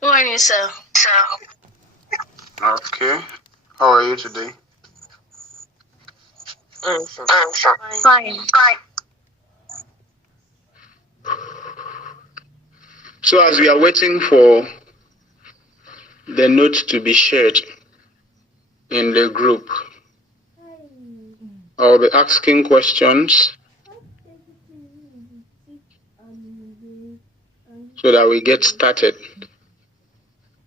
Good morning, sir. Okay. How are you today? Fine. So as we are waiting for the note to be shared in the group, I'll be asking questions so that we get started.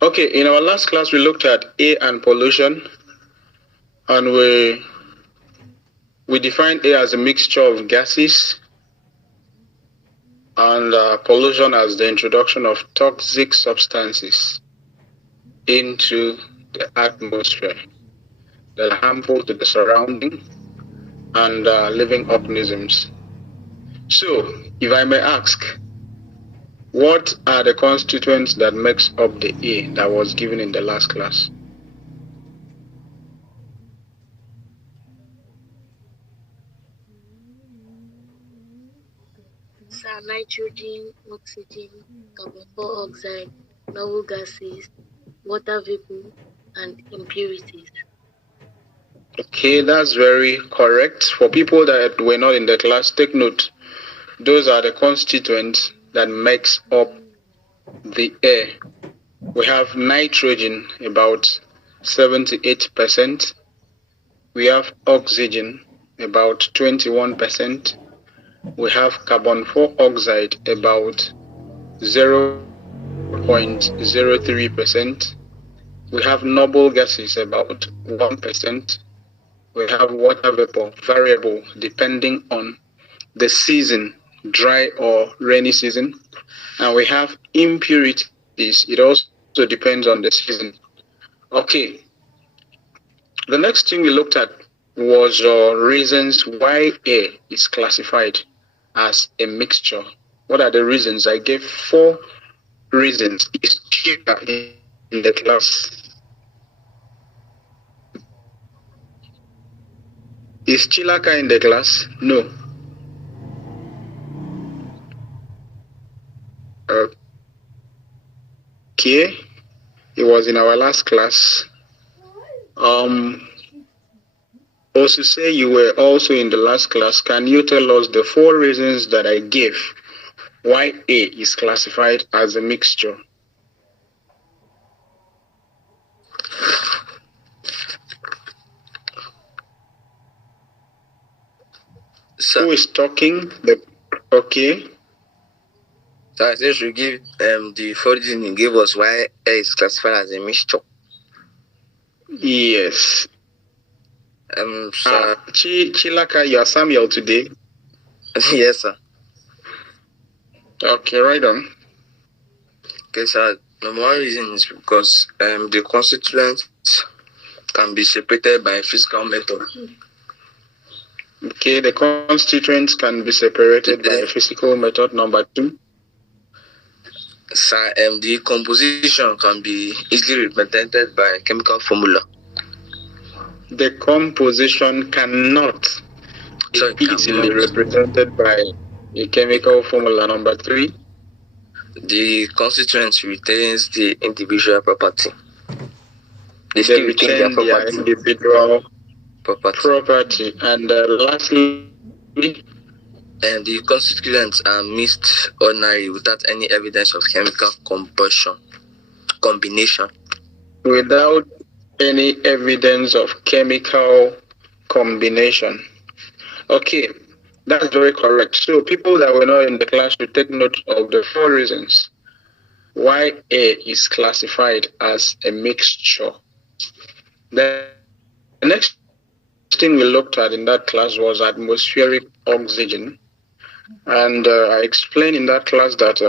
Okay, in our last class we looked at air and pollution, and we defined air as a mixture of gases, and pollution as the introduction of toxic substances into the atmosphere that are harmful to the surrounding and living organisms. So, if I may ask, what are the constituents that makes up the air that was given in the last class? Sir, nitrogen, oxygen, carbon dioxide, noble gases, water vapor, and impurities. Okay, that's very correct. For people that were not in the class, take note. Those are the constituents that makes up the air. We have nitrogen, about 78%. We have oxygen, about 21%. We have carbon dioxide, about 0.03%. We have noble gases, about 1%. We have water vapor, variable depending on the season, dry or rainy season. And we have impurities. It also depends on the season. Okay. The next thing we looked at was reasons why air is classified as a mixture. What are the reasons? I gave 4 reasons. Is cheaper in the class? Is Chilaka in the class? No. Okay. It was in our last class. Also say you were also in the last class. Can you tell us the 4 reasons that I gave why A is classified as a mixture? So, who is talking? Okay. So I said you give the 4 reasons you gave us why air is classified as a mixture. Yes. Chilaka, you are Samuel today. Yes, sir. Okay, right on. Okay, sir. Number 1 reason is because the constituents can be separated by physical method. Okay, the constituents can be separated by a physical method. Number 2. Sir, the composition can be easily represented by chemical formula. The composition cannot be easily represented by a chemical formula. Number 3. The constituents retains the individual property. They retain their individual property. And lastly, and the constituents are mixed ordinarily without any evidence of chemical combination. Without any evidence of chemical combination. Okay, that's very correct. So people that were not in the class should take note of the 4 reasons why air is classified as a mixture. The next thing we looked at in that class was atmospheric oxygen. And I explained in that class that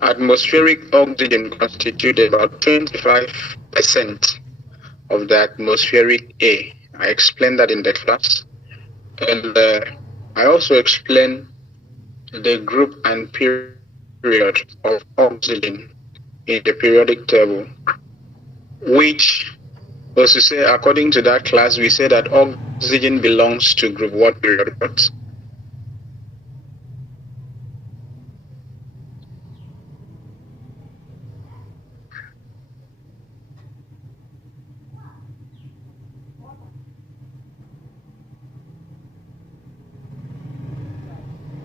atmospheric oxygen constitutes about 25% of the atmospheric air. I explained that in the class. And I also explained the group and period of oxygen in the periodic table, which was to say, according to that class, we say that oxygen belongs to group what period?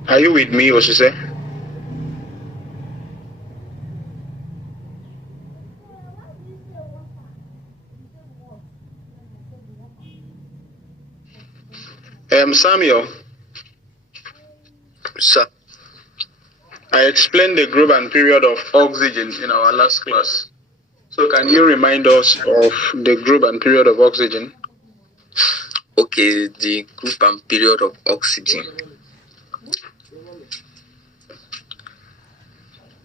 Are you with me, Osise? Samuel. Sir. I explained the group and period of oxygen in our last class. So can you remind us of the group and period of oxygen? Okay, the group and period of oxygen.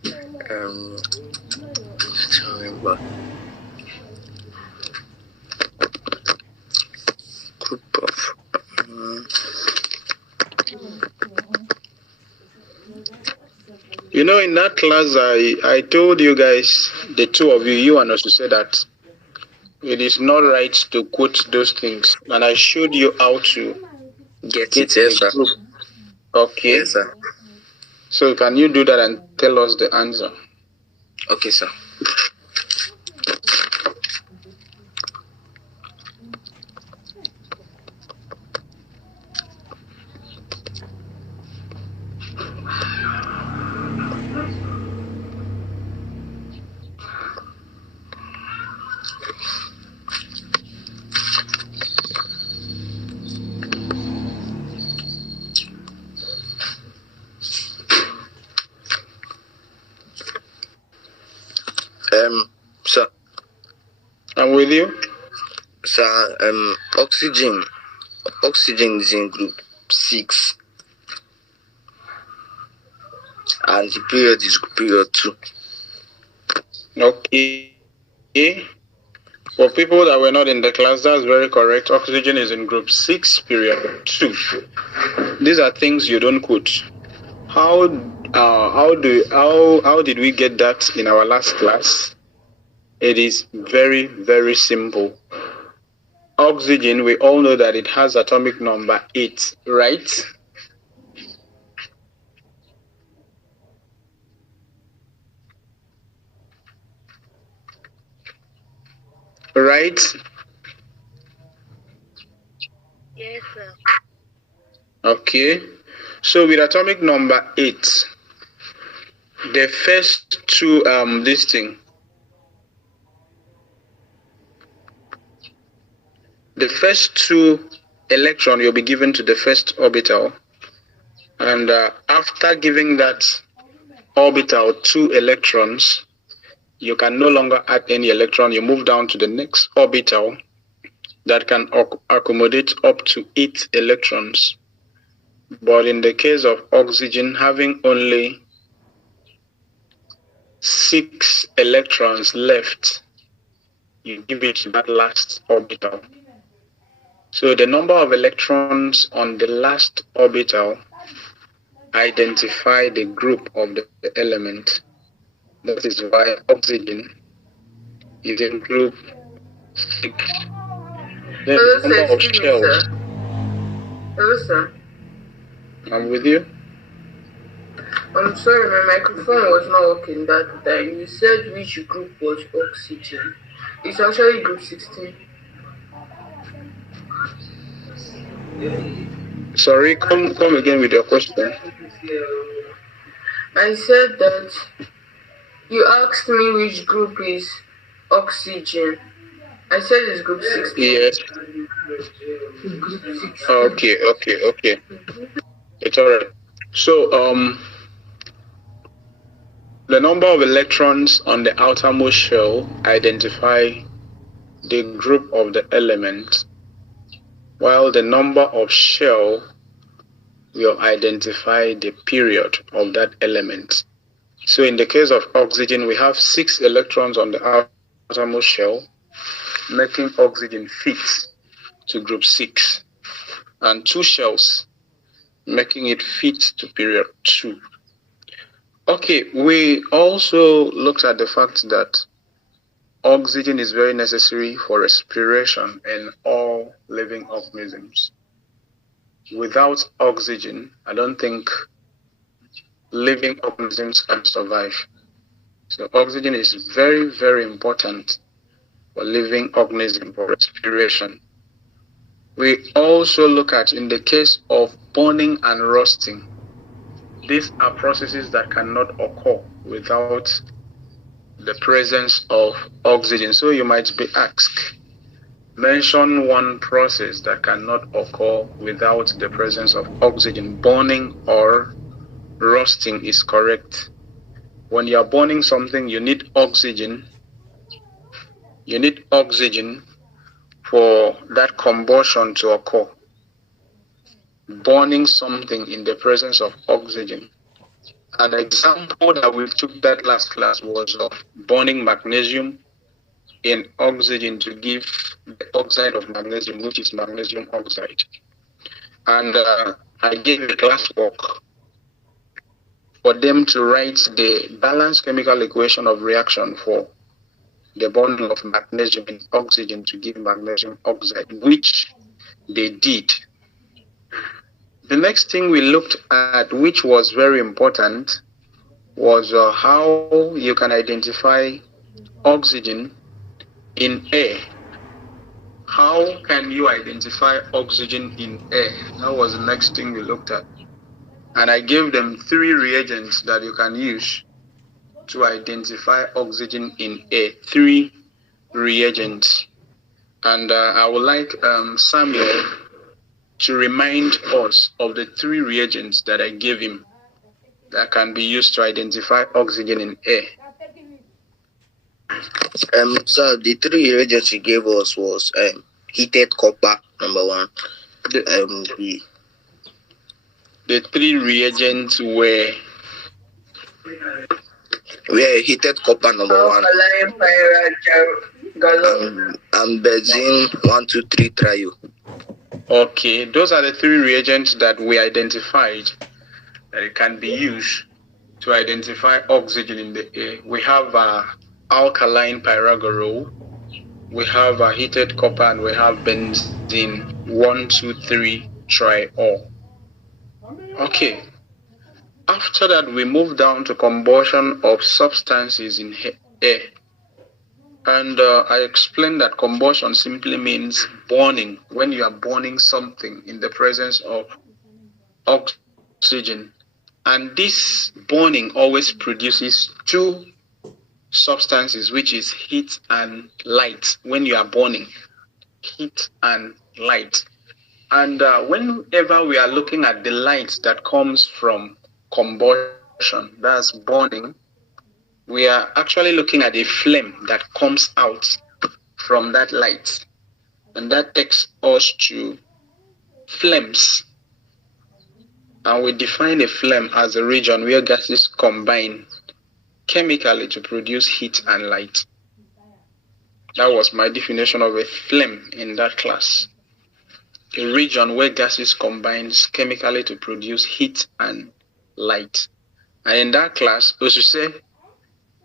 Let's remember. Group of You know, in that class, I told you guys, the two of you, you and us, said that it is not right to quote those things. And I showed you how to get it, yes, sir. Group. Okay. Yes, sir. So can you do that and tell us the answer? Okay, sir. Sir. I'm with you. Sir, oxygen is in group 6. And the period is period 2. Okay. For people that were not in the class, that's very correct. Oxygen is in group 6, period 2. These are things you don't quote. How did we get that in our last class? It is very, very simple. Oxygen, we all know that it has atomic number 8, right? Right? Yes, sir. Okay. So with atomic number 8, the first two this thing. The first 2 electrons you'll be given to the first orbital, and after giving that orbital 2 electrons, you can no longer add any electron. You move down to the next orbital that can accommodate up to 8 electrons. But in the case of oxygen, having only 6 electrons left, you give it that last orbital. So the number of electrons on the last orbital identify the group of the element. That is why oxygen is in group 6. Then the number of shells. Hello, sir. I'm with you. I'm sorry, my microphone was not working that time. You said which group was oxygen. It's actually group 16. Sorry, come again with your question. I said that you asked me which group is oxygen. I said it's group 16. Yes. Group 16. Okay. It's alright. So the number of electrons on the outermost shell identify the group of the element, while the number of shell will identify the period of that element. So in the case of oxygen, we have 6 electrons on the outermost shell, making oxygen fit to group 6, and 2 shells, making it fit to period 2. Okay, we also looked at the fact that oxygen is very necessary for respiration in all living organisms. Without oxygen, I don't think living organisms can survive. So oxygen is very, very important for living organisms for respiration. We also look at, in the case of burning and rusting, these are processes that cannot occur without the presence of oxygen. So you might be asked, mention one process that cannot occur without the presence of oxygen. Burning or roasting is correct. When you are burning something, you need oxygen. You need oxygen for that combustion to occur. Burning something in the presence of oxygen. An example that we took that last class was of burning magnesium in oxygen to give the oxide of magnesium, which is magnesium oxide. And I gave a classwork for them to write the balanced chemical equation of reaction for the burning of magnesium in oxygen to give magnesium oxide, which they did. The next thing we looked at, which was very important, was how you can identify oxygen in air. How can you identify oxygen in air? That was the next thing we looked at. And I gave them 3 reagents that you can use to identify oxygen in air. 3 reagents. And I would like Samuel to remind us of the 3 reagents that I gave him that can be used to identify oxygen in air. So the 3 reagents he gave us was heated copper, number 1. The 3 reagents were heated copper, number 1. And benzene 1, 2, 3 trio. Okay, those are the 3 reagents that we identified that can be used to identify oxygen in the air. We have alkaline pyragorol, we have heated copper, and we have benzene 1, 2, 3 triol. Okay, after that we move down to combustion of substances in air. And I explained that combustion simply means burning, when you are burning something in the presence of oxygen. And this burning always produces 2 substances, which is heat and light. When you are burning, heat and light. And whenever we are looking at the light that comes from combustion, that's burning, we are actually looking at a flame that comes out from that light. And that takes us to flames. And we define a flame as a region where gases combine chemically to produce heat and light. That was my definition of a flame in that class. A region where gases combine chemically to produce heat and light. And in that class, as you say,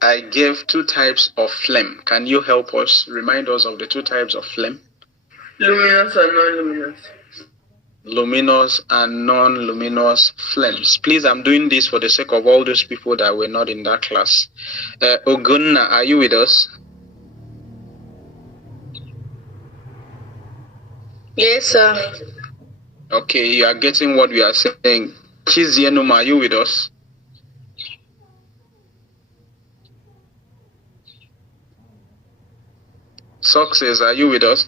I gave 2 types of flame. Can you help us, remind us of the 2 types of flame? Luminous and non-luminous. Luminous and non-luminous flames. Please, I'm doing this for the sake of all those people that were not in that class. Ogunna, are you with us? Yes, sir. Okay, you are getting what we are saying. Chizienuma, are you with us? Success, are you with us?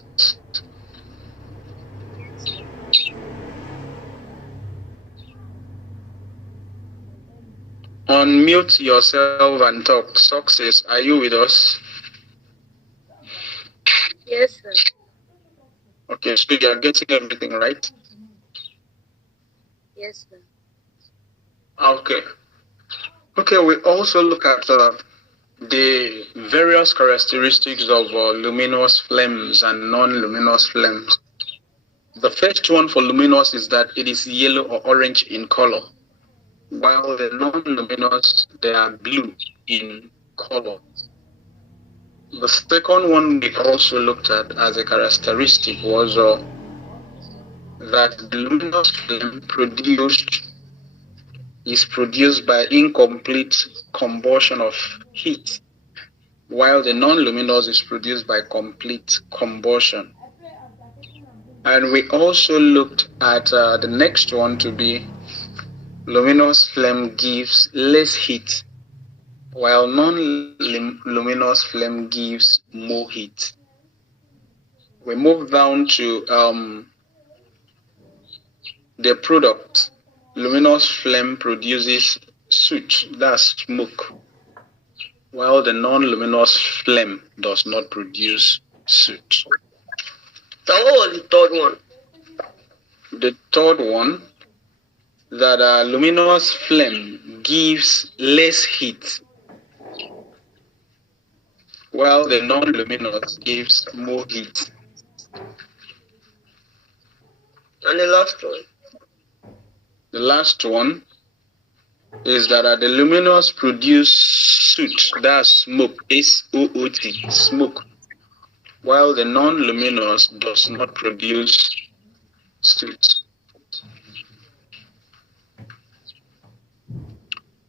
Unmute yourself and talk. Success, are you with us? Yes, sir. Okay, so you are getting everything right? Yes, sir. Okay. Okay, we also look at the various characteristics of luminous flames and non-luminous flames. The first one for luminous is that it is yellow or orange in color, while the non-luminous, they are blue in color. The second one we also looked at as a characteristic was that the luminous flame is produced by incomplete combustion of heat, while the non-luminous is produced by complete combustion. And we also looked at the next one to be luminous flame gives less heat, while non-luminous flame gives more heat. We move down to the product. Luminous flame produces soot, that's smoke, while the non-luminous flame does not produce soot. So what was the third one? The third one, that luminous flame gives less heat, while the non-luminous gives more heat. And the last one? The last one is that the luminous produce soot, that's smoke, S-O-O-T, smoke, while the non-luminous does not produce soot.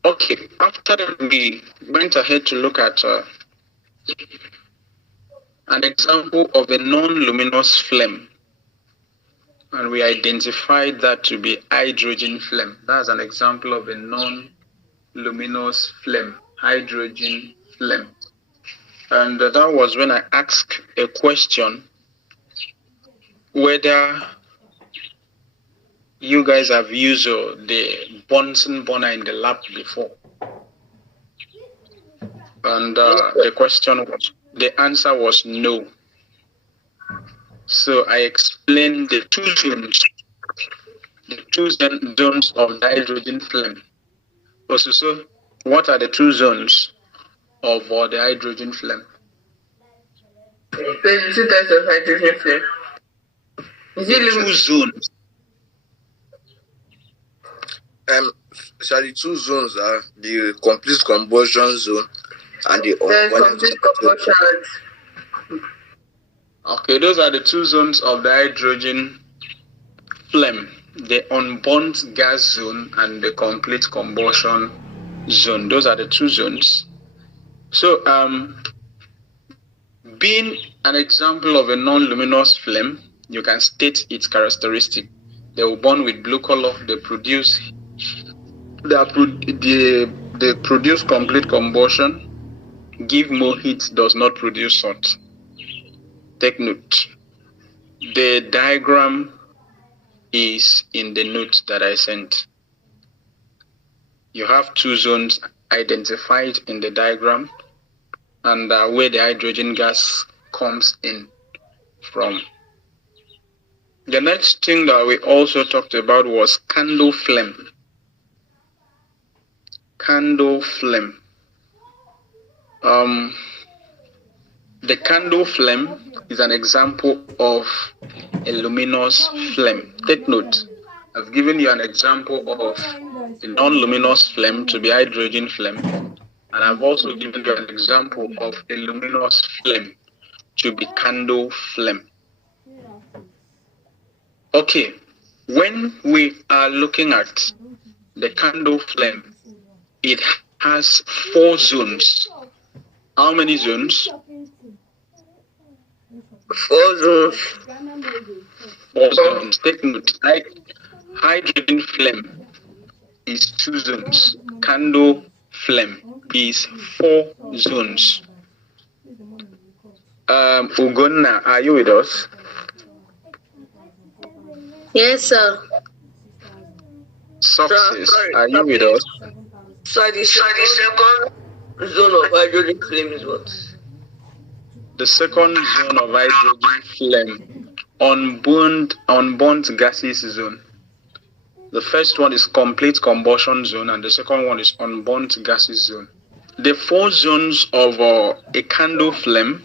Okay, after that we went ahead to look at an example of a non-luminous flame, and we identified that to be hydrogen flame. That's an example of a non-luminous flame, hydrogen flame. And that was when I asked a question whether you guys have used the Bunsen burner in the lab before. And the answer was no. So I explained the two zones of the hydrogen flame. So what are the two zones of the hydrogen flame? There's two types of hydrogen flame. Is it Two zones. So the two zones are the complete combustion zone and the complete combustion. Okay, those are the two zones of the hydrogen flame, the unburnt gas zone and the complete combustion zone. Those are the two zones. So, being an example of a non-luminous flame, you can state its characteristic. They will burn with blue color. They produce complete combustion, give more heat, does not produce soot. Take note. The diagram is in the note that I sent. You have two zones identified in the diagram, and where the hydrogen gas comes in from. The next thing that we also talked about was candle flame. Candle flame. The candle flame is an example of a luminous flame. Take note, I've given you an example of a non-luminous flame to be hydrogen flame, and I've also given you an example of a luminous flame to be candle flame. Okay, when we are looking at the candle flame, it has 4 zones. How many zones? 4 zones. 4 zones. Take note. Hydrogen flame is 2 zones. Candle flame is 4 zones. Ugonna, are you with us? Yes, sir. Success, are you with us? So the second zone of hydrogen flame is what? The second zone of hydrogen flame, unburnt gases zone. The first one is complete combustion zone, and the second one is unburnt gases zone. The 4 zones of a candle flame,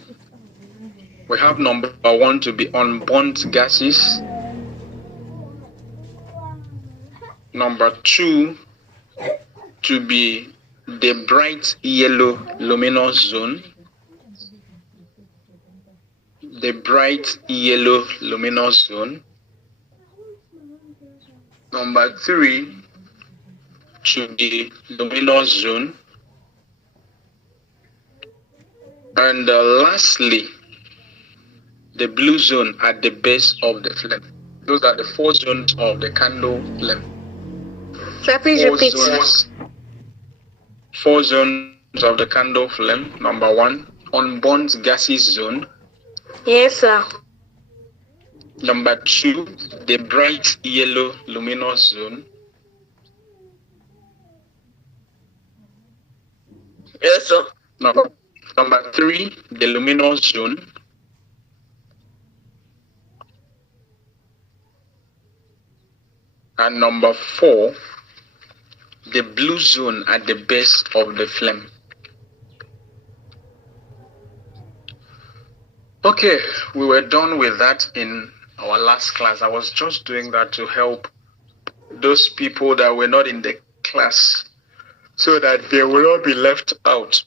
we have number 1 to be unburnt gases, number 2 to be the bright yellow luminous zone, the bright yellow luminous zone, number 3 to the luminous zone, and lastly the blue zone at the base of the flame. Those are the 4 zones of the candle flame. Sir, please repeat. Four zones of the candle flame. Number 1, unburnt gases zone. Yes, sir. Number 2, the bright yellow luminous zone. Yes, sir. Number 3, the luminous zone. And number 4, the blue zone at the base of the flame. Okay, we were done with that in our last class. I was just doing that to help those people that were not in the class so that they will not be left out.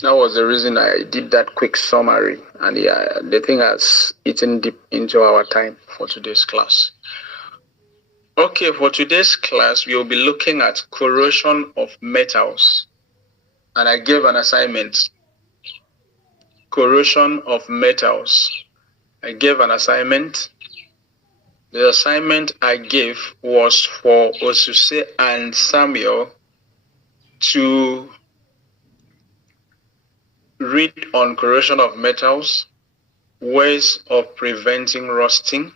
That was the reason I did that quick summary, and the thing has eaten deep into our time for today's class. Okay, for today's class, we'll be looking at corrosion of metals, and I gave an assignment. Corrosion of metals. I gave an assignment. The assignment I gave was for Osuse and Samuel to read on corrosion of metals, ways of preventing rusting,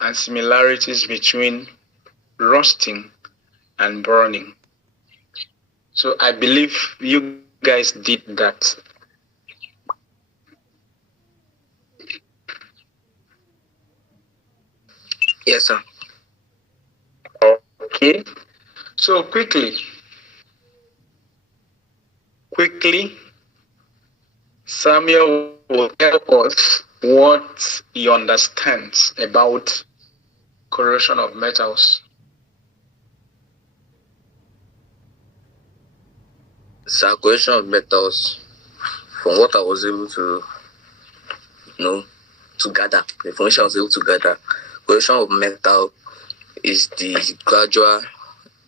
and similarities between rusting and burning. So I believe you guys did that. Yes, sir. Okay. So quickly, Samuel will tell us what he understands about corrosion of metals. So, corrosion of metals, from what I was able to gather, the information I was able to gather, corrosion of metal is the gradual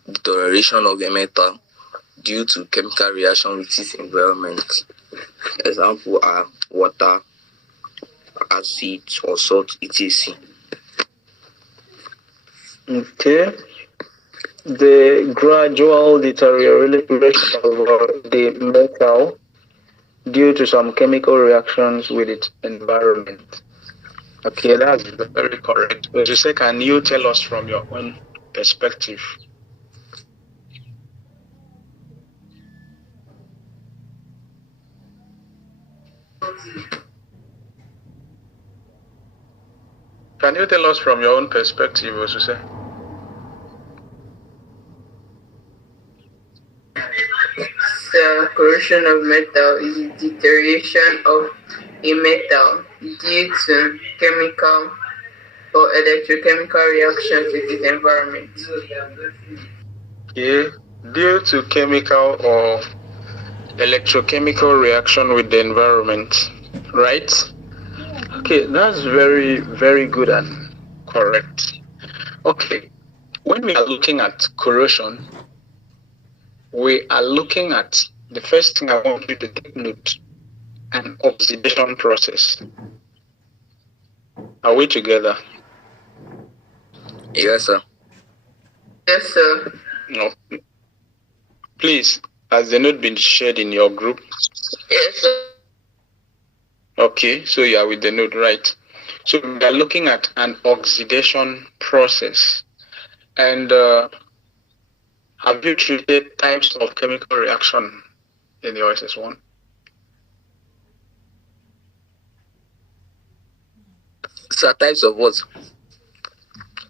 deterioration of a metal due to chemical reaction with its environment. Example are water, acid, or salt, etc. Okay. The gradual deterioration of the metal due to some chemical reactions with its environment. Okay, that's very correct. Jose, can you tell us from your own perspective? Can you tell us from your own perspective, Jose? The corrosion of metal is the deterioration of a metal due to chemical or electrochemical reactions with its environment. Yeah, due to chemical or electrochemical reaction with the environment, right? Okay, that's very, very good and correct. Okay, when we are looking at corrosion, we are looking at the first thing I want you to take note, an oxidation process. Are we together? Yes, sir. Yes, sir. No. Please, has the note been shared in your group? Yes, sir. Okay, so you are with the note, right? So we are looking at an oxidation process. And have you treated types of chemical reaction in the OSS1? So, types of what?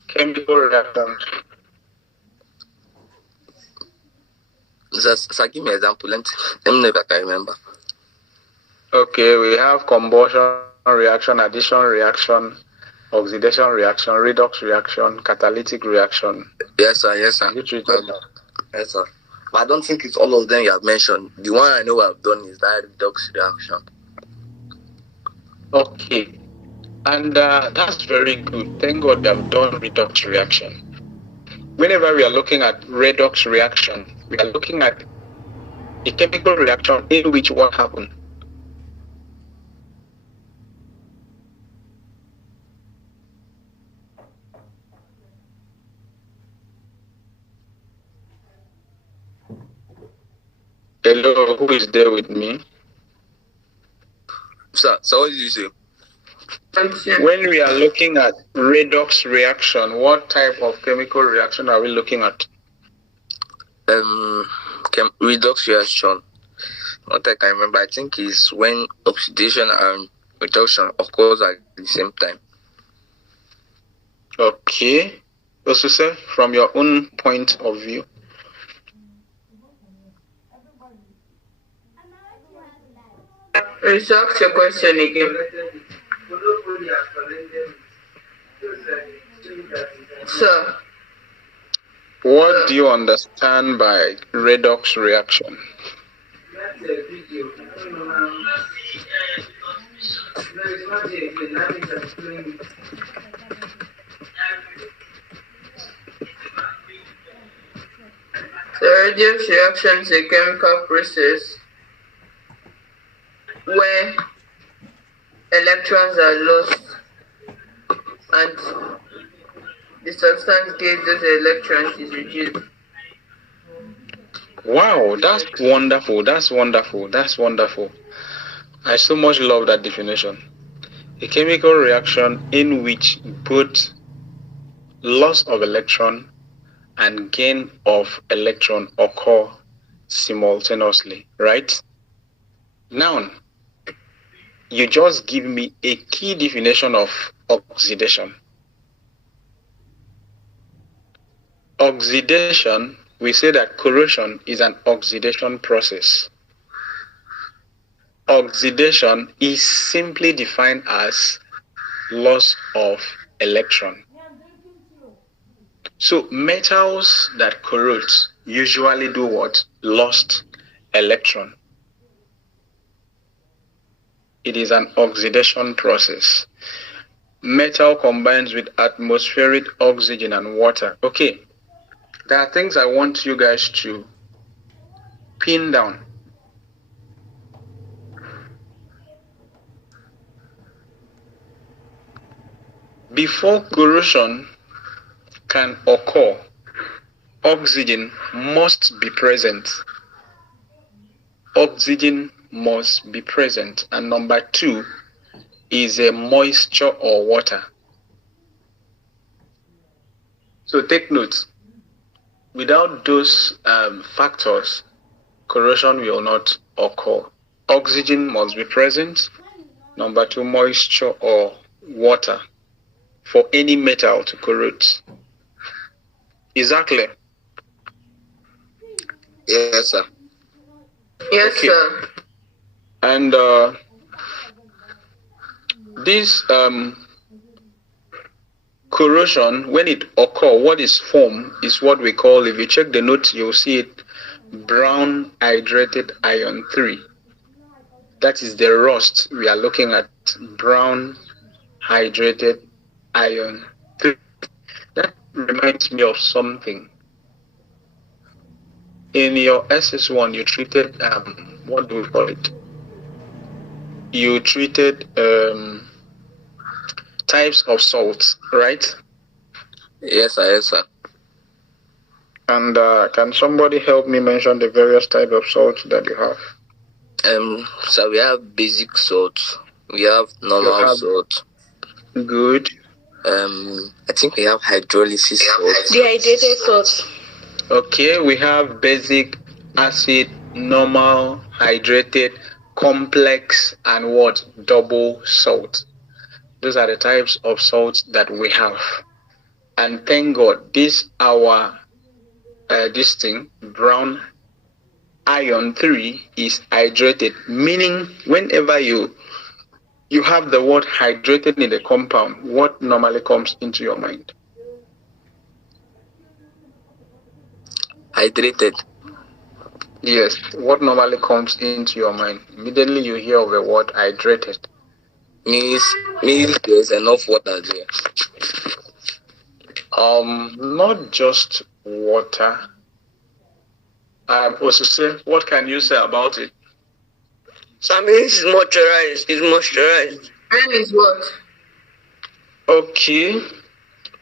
Chemical reactions. So give me an example. Let me know if I can remember. Okay, we have combustion reaction, addition reaction, oxidation reaction, redox reaction, catalytic reaction. Yes, sir. Yes, sir. You treated that. Yes, sir. But I don't think it's all of them you have mentioned. The one I know I've done is that redox reaction. Okay, and that's very good. Thank God I've done redox reaction. Whenever we are looking at redox reaction, we are looking at a chemical reaction in which what happened? Hello, who is there with me? Sir, so what did you say? When we are looking at redox reaction, what type of chemical reaction are we looking at? Redox reaction. What I can remember, I think is when oxidation and reduction occurs at the same time. Okay. Also, sir, from your own point of view. Let's ask your question again. Sir. What do you understand by redox reaction? The redox reaction is a chemical process where electrons are lost and the substance gave those electrons is reduced. Wow, that's wonderful. That's wonderful. That's wonderful. I so much love that definition. A chemical reaction in which both loss of electron and gain of electron occur simultaneously, right? Now, you just give me a key definition of oxidation. Oxidation, we say that corrosion is an oxidation process. Oxidation is simply defined as loss of electron. So metals that corrode usually do what? Lost electron. It is an oxidation process. Metal combines with atmospheric oxygen and water. Okay, there are things I want you guys to pin down. Before corrosion can occur, oxygen must be present. Oxygen must be present. And number two is a moisture or water. So take note, without those factors, corrosion will not occur. Oxygen must be present. Number two, moisture or water for any metal to corrode. Is that clear? Yes, sir. Yes, Okay. sir. And this corrosion, when it occurs, what is formed is what we call, if you check the notes, you'll see it, brown hydrated iron 3. That is the rust we are looking at, brown hydrated iron 3. That reminds me of something. In your SS1, you treated, what do we call it? You treated types of salts, right? Yes, sir. Yes, sir. And can somebody help me mention the various types of salts that you have? So we have basic salt. We have normal salt. Good. I think we have hydrolysis salt. Dehydrated salt. Okay, we have basic, acid, normal, hydrated, complex, and what? Double salt. Those are the types of salts that we have. And thank God, this thing, brown iron 3 is hydrated, meaning whenever you have the word hydrated in the compound, what normally comes into your mind? Hydrated. Yes, what normally comes into your mind? Immediately you hear of the word hydrated. Means there's enough water there. Not just water. Also say, what can you say about it? So means it's moisturized. It's moisturized. And is what? Okay.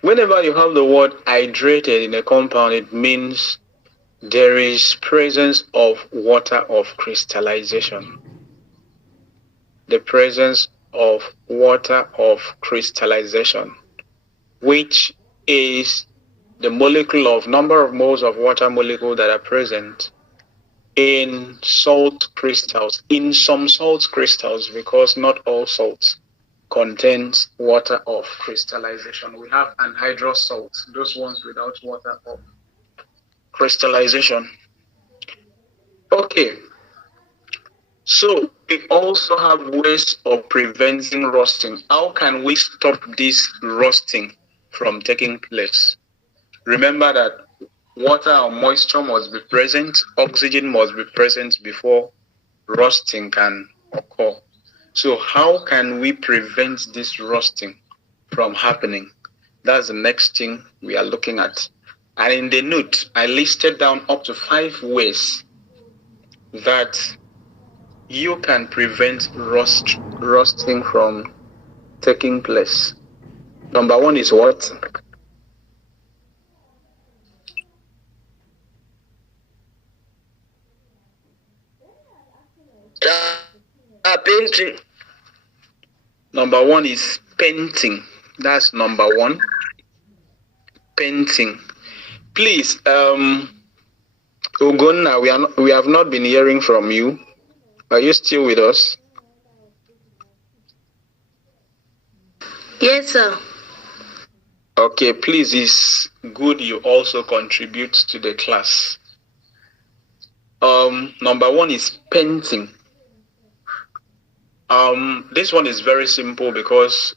Whenever you have the word hydrated in a compound, it means there is presence of water of crystallization. The presence of water of crystallization, which is the molecule of number of moles of water molecule that are present in salt crystals, in some salt crystals, because not all salts contains water of crystallization. We have anhydrous salts, those ones without water of crystallization. Okay, so we also have ways of preventing rusting. How can we stop this rusting from taking place? Remember that water or moisture must be present, oxygen must be present before rusting can occur. So how can we prevent this rusting from happening? That's the next thing we are looking at. And in the note, I listed down up to 5 ways that you can prevent rusting from taking place. Number 1 is what? Painting. Number 1 is painting. That's number 1. Painting. Please, Ugonna, we have not been hearing from you. Are you still with us? Yes, sir. Okay, please, it's good you also contribute to the class. Number 1 is painting. This one is very simple because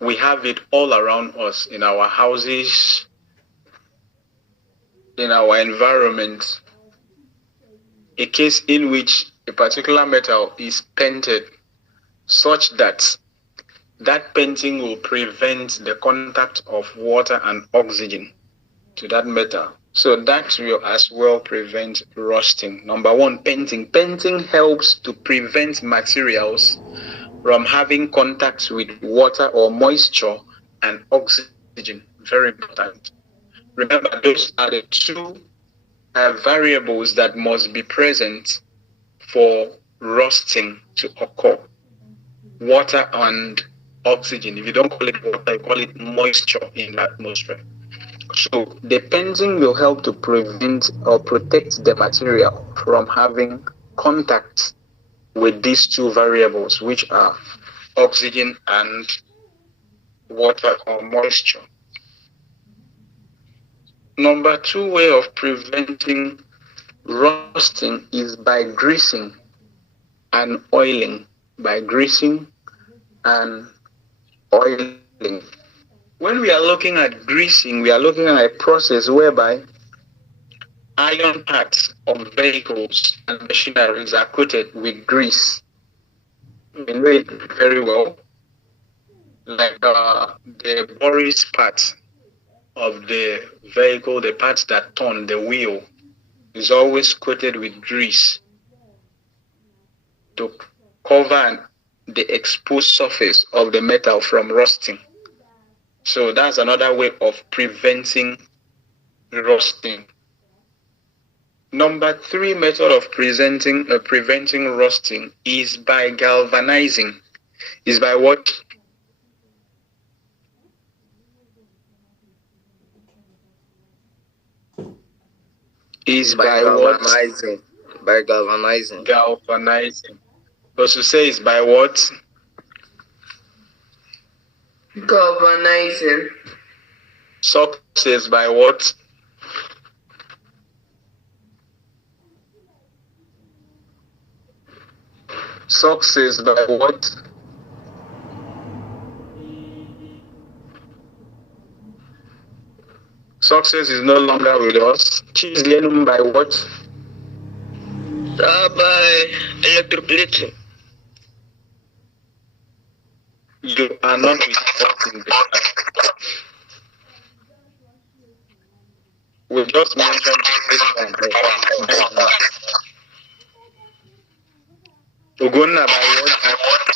we have it all around us, in our houses, in our environment. A case in which a particular metal is painted such that that painting will prevent the contact of water and oxygen to that metal. So that will as well prevent rusting. Number 1, painting. Painting helps to prevent materials from having contact with water or moisture and oxygen. Very important. Remember, those are the 2 variables that must be present for rusting to occur. Water and oxygen. If you don't call it water, you call it moisture in the atmosphere. So the painting will help to prevent or protect the material from having contact with these 2 variables, which are oxygen and water or moisture. Number 2 way of preventing rusting is by greasing and oiling. By greasing and oiling. When we are looking at greasing, we are looking at a process whereby iron parts of vehicles and machineries are coated with grease. We know it very well. Like the Boris part of the vehicle, the parts that turn the wheel, is always coated with grease to cover the exposed surface of the metal from rusting. So that's another way of preventing rusting. Number 3 method of preventing rusting is by galvanizing. Is by what? Is by galvanizing. What? By galvanizing. Galvanizing. Because to say is by what? Galvanizing. Success by what? Success by what? Success is no longer with us. Choose the enemy by what? By electroplating. You are not with us in the class. We just mentioned Ugonna by what?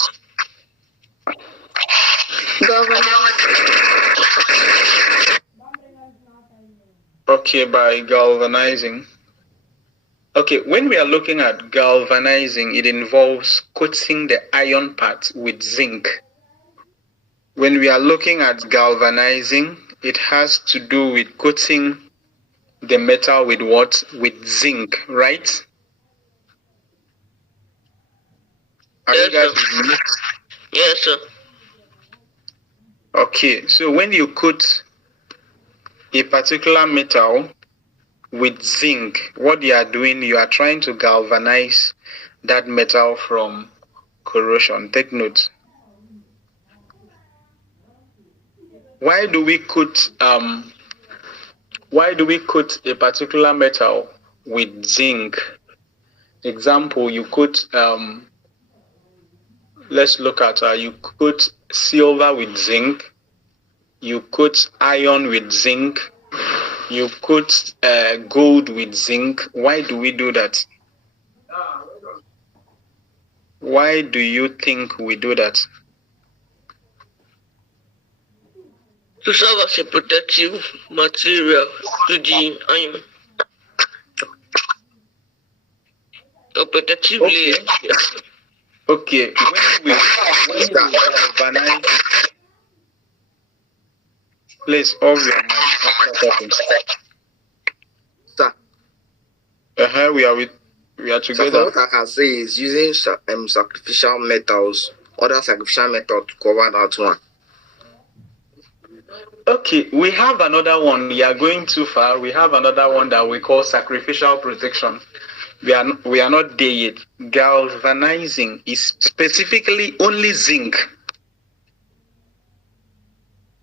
Okay, by galvanizing. Okay, when we are looking at galvanizing, it involves coating the iron part with zinc. When we are looking at galvanizing, it has to do with coating the metal with what? With zinc, right? Are you guys with me? Yes, sir. Okay, so when you coat a particular metal with zinc, what you are doing, you are trying to galvanize that metal from corrosion. Take note. Why do we coat a particular metal with zinc? Example, you coat let's look at you coat silver with zinc, you coat iron with zinc, you coat gold with zinc. Why do we do that? Why do you think we do that? To serve as a protective material to the iron. A protective layer. Okay, when we galvanize, please off your mic after talking. Sir. We are together. So what I can say is using sacrificial metals, other sacrificial metals to cover that one. Okay, we have another one. We are going too far. We have another one that we call sacrificial protection. We are not there yet. Galvanizing is specifically only zinc.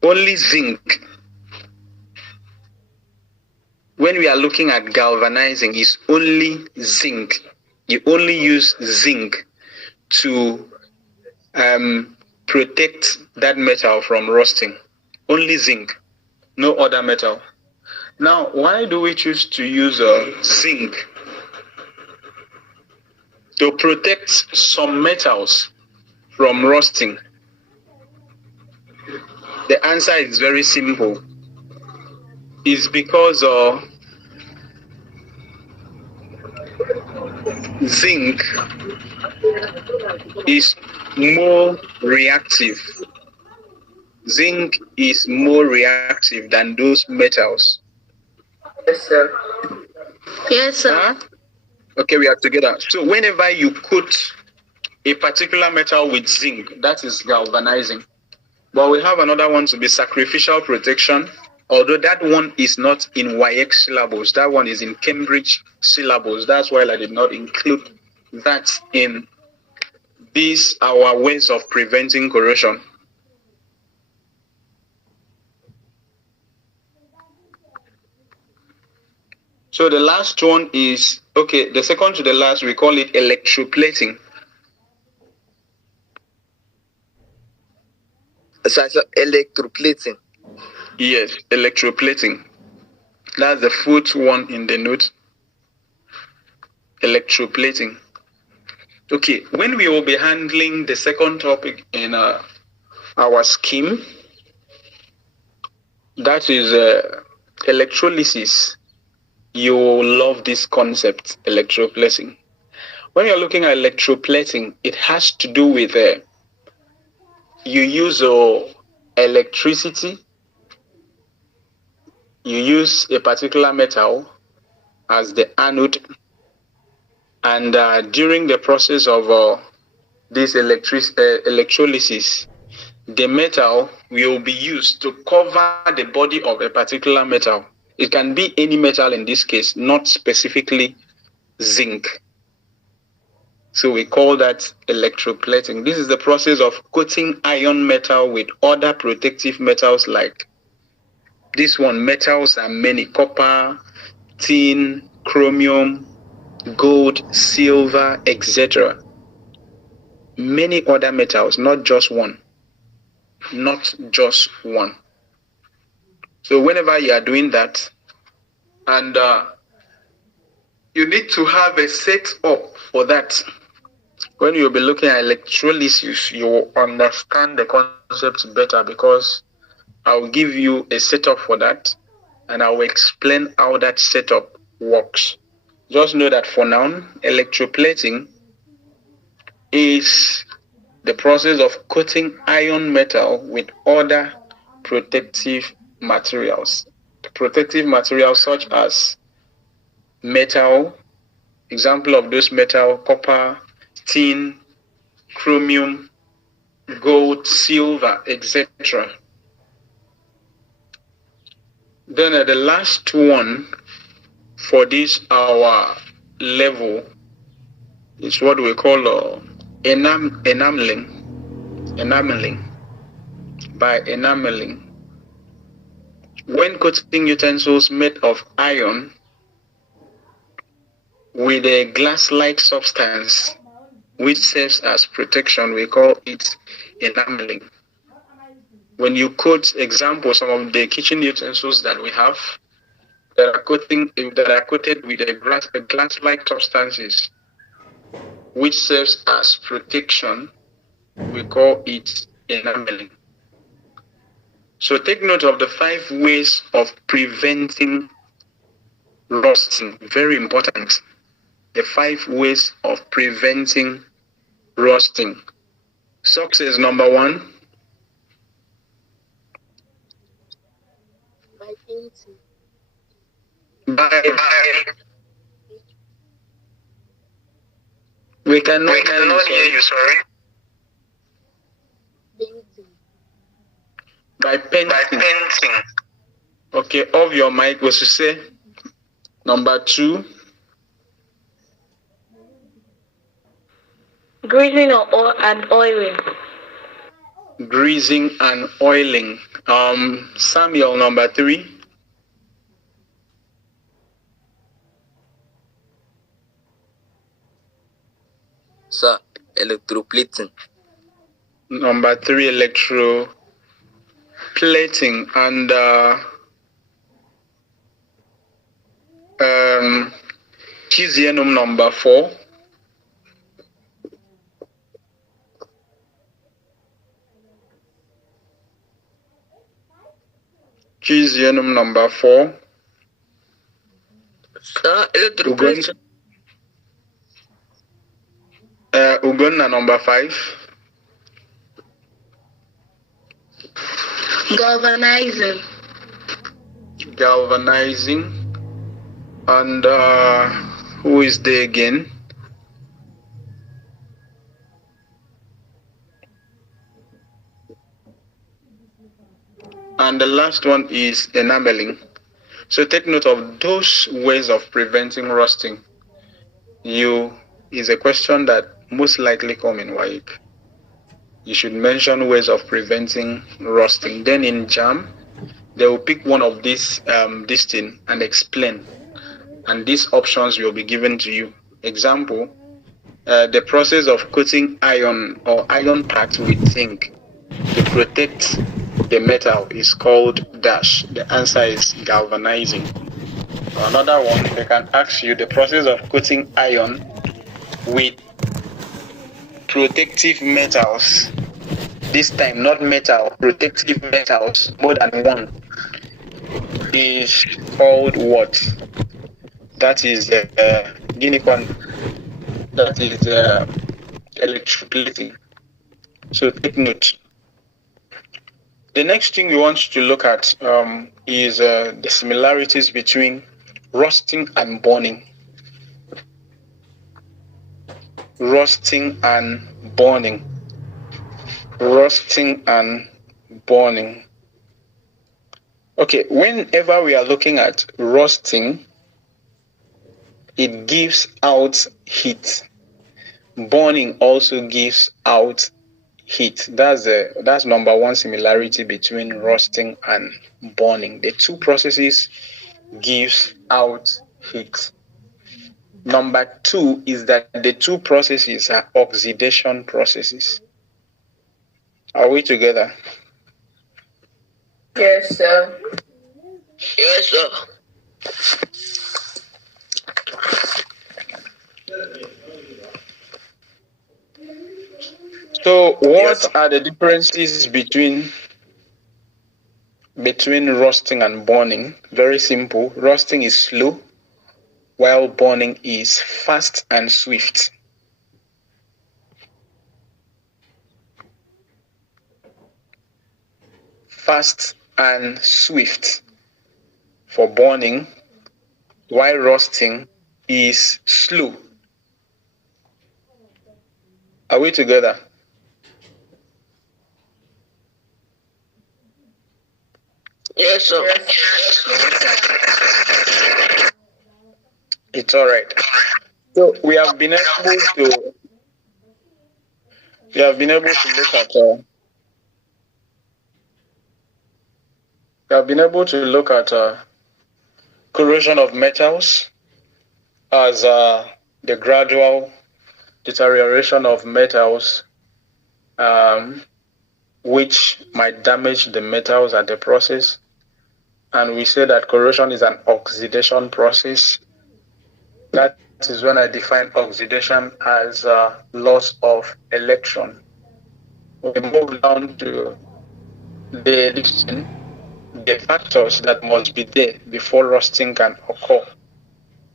Only zinc. When we are looking at galvanizing, it's only zinc. You only use zinc to protect that metal from rusting. Only zinc, no other metal. Now, why do we choose to use zinc? To protect some metals from rusting. The answer is very simple. It's because zinc is more reactive. Zinc is more reactive than those metals. Yes, sir. Yes, sir. Huh? Okay, we are together. So whenever you coat a particular metal with zinc, that is galvanizing. But we have another one to be sacrificial protection, although that one is not in WAEC syllabus. That one is in Cambridge syllabus. That's why I did not include that in these our ways of preventing corrosion. So the last one is, okay, the second to the last, we call it electroplating. So electroplating. Yes, electroplating. That's the fourth one in the note. Electroplating. Okay, when we will be handling the second topic in our scheme, that is electrolysis. You will love this concept, electroplating. When you're looking at electroplating, it has to do with you use electricity, you use a particular metal as the anode, and during the process of this electrolysis, the metal will be used to cover the body of a particular metal. It can be any metal in this case, not specifically zinc. So we call that electroplating. This is the process of coating iron metal with other protective metals like this one. Metals are many: copper, tin, chromium, gold, silver, etc. Many other metals, not just one. Not just one. So whenever you are doing that, and you need to have a setup for that. When you'll be looking at electrolysis, you will understand the concept better, because I'll give you a setup for that, and I'll explain how that setup works. Just know that for now, electroplating is the process of coating iron metal with other protective materials. Protective materials such as metal, example of those metal, copper, tin, chromium, gold, silver, etc. Then the last one for this our level is what we call enameling. By enameling, when coating utensils made of iron with a glass-like substance which serves as protection, we call it enameling. When you coat, example, some of the kitchen utensils that we have that are coated with a glass-like substances which serves as protection, we call it enameling. So take note of the 5 ways of preventing rusting. Very important. The 5 ways of preventing rusting. Success number 1. By painting. We cannot hear you, sorry. Painting. By painting. Okay, off your mic was to say. Number 2. Greasing and oiling. Greasing and oiling. Samuel, number 3. Sir, electroplating. Number 3, electroplating. And Cesium, number 4. Cesium, number 4. Sir, electroplating. Ugonna, number 5. Galvanizing. Galvanizing. And who is there again? And the last one is enameling. So take note of those ways of preventing rusting. Is a question that most likely come in WAEC. You should mention ways of preventing rusting. Then in JAMB, they will pick one of this thing and explain. And these options will be given to you. Example, the process of coating iron or iron parts with zinc to protect the metal is called dash. The answer is galvanizing. Another one, they can ask you the process of coating iron with protective metals. This time, not metal, protective metals, more than one, is called what? That is electroplating. So take note. The next thing we want to look at is the similarities between rusting and burning. Rusting and burning. Rusting and burning. Okay, whenever we are looking at rusting, it gives out heat. Burning also gives out heat. That's number 1 similarity between rusting and burning. The 2 processes gives out heat. Number 2 is that the 2 processes are oxidation processes. Are we together? Yes, sir. Yes, sir. So what are the differences between between rusting and burning. Very simple. Rusting is slow, while burning is fast and swift. Fast and swift for burning, while rusting is slow. Are we together? Yes, sir. It's all right. So we have been able to look at corrosion of metals as the gradual deterioration of metals, which might damage the metals at the process. And we say that corrosion is an oxidation process. That is when I define oxidation as loss of electron. We move down to the factors that must be there before rusting can occur.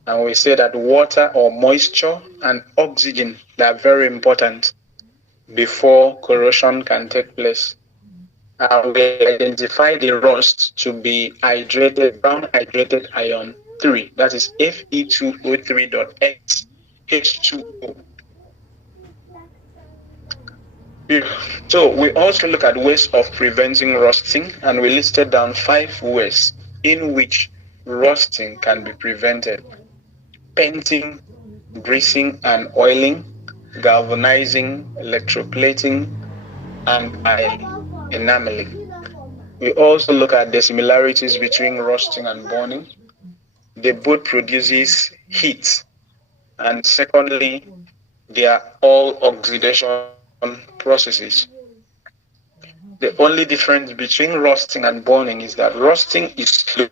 And we say that water or moisture and oxygen are very important before corrosion can take place. We identify the rust to be hydrated, brown hydrated ion 3, that is Fe2O3.X H2O. So we also look at ways of preventing rusting, and we listed down 5 ways in which rusting can be prevented: painting, greasing and oiling, galvanizing, electroplating, and by enameling. We also look at the similarities between rusting and burning. They both produces heat, and secondly, they are all oxidation processes. The only difference between rusting and burning is that rusting is slow,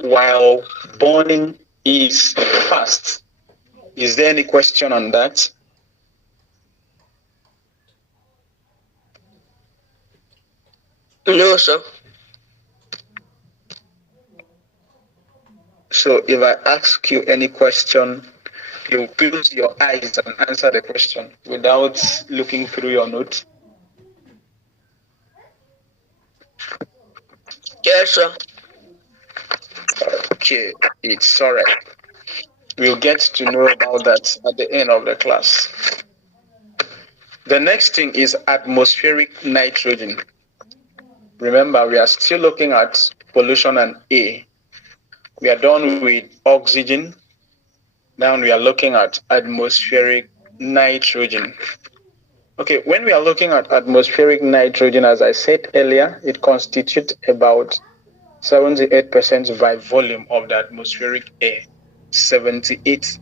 while burning is fast. Is there any question on that? No, sir. So if I ask you any question, you close your eyes and answer the question without looking through your notes. Yes, sir. Okay, it's all right. We'll get to know about that at the end of the class. The next thing is atmospheric nitrogen. Remember, we are still looking at pollution and air. We are done with oxygen. Now we are looking at atmospheric nitrogen. Okay, when we are looking at atmospheric nitrogen, as I said earlier, it constitutes about 78% by volume of the atmospheric air. 78%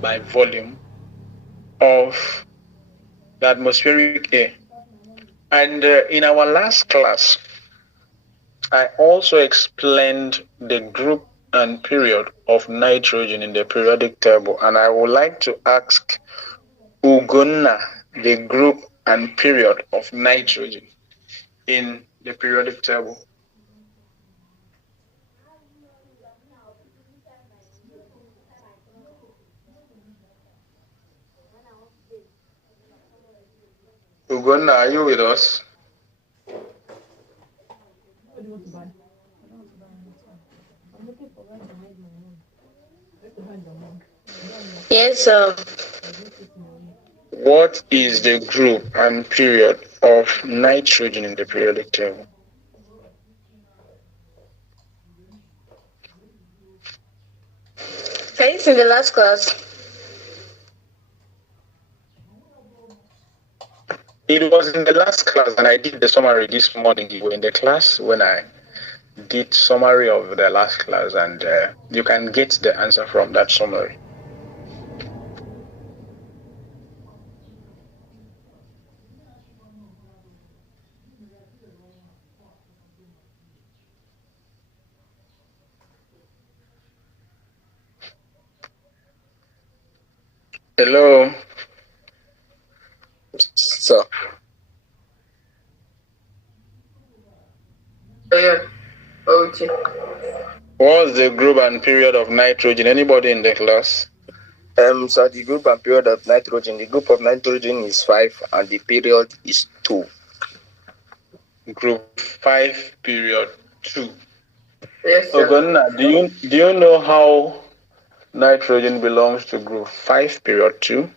by volume of the atmospheric air. And in our last class, I also explained the group and period of nitrogen in the periodic table, and I would like to ask Ugonna the group and period of nitrogen in the periodic table. Ugonna, are you with us? Yes, sir. What is the group and period of nitrogen in the periodic table? Can you see the last class? It was in the last class, and I did the summary this morning. You were in the class when I did summary of the last class, and you can get the answer from that summary. Hello. So 20. What's the group and period of nitrogen? Anybody in the class? So the group and period of nitrogen, the group of nitrogen is 5 and the period is 2. Group 5, period 2. Yes, sir. Ogonna, do you know how nitrogen belongs to group 5, period 2?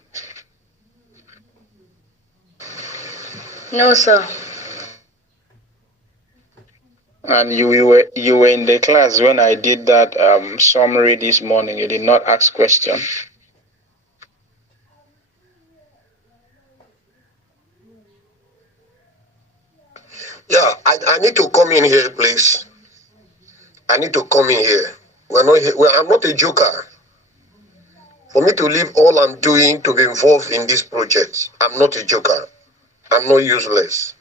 No, sir. And you were in the class when I did that summary this morning. You did not ask question. Yeah, I need to come in here, please. I need to come in here. We're not here. I'm not a joker. For me to leave all I'm doing to be involved in this project, I'm not a joker. I'm not useless.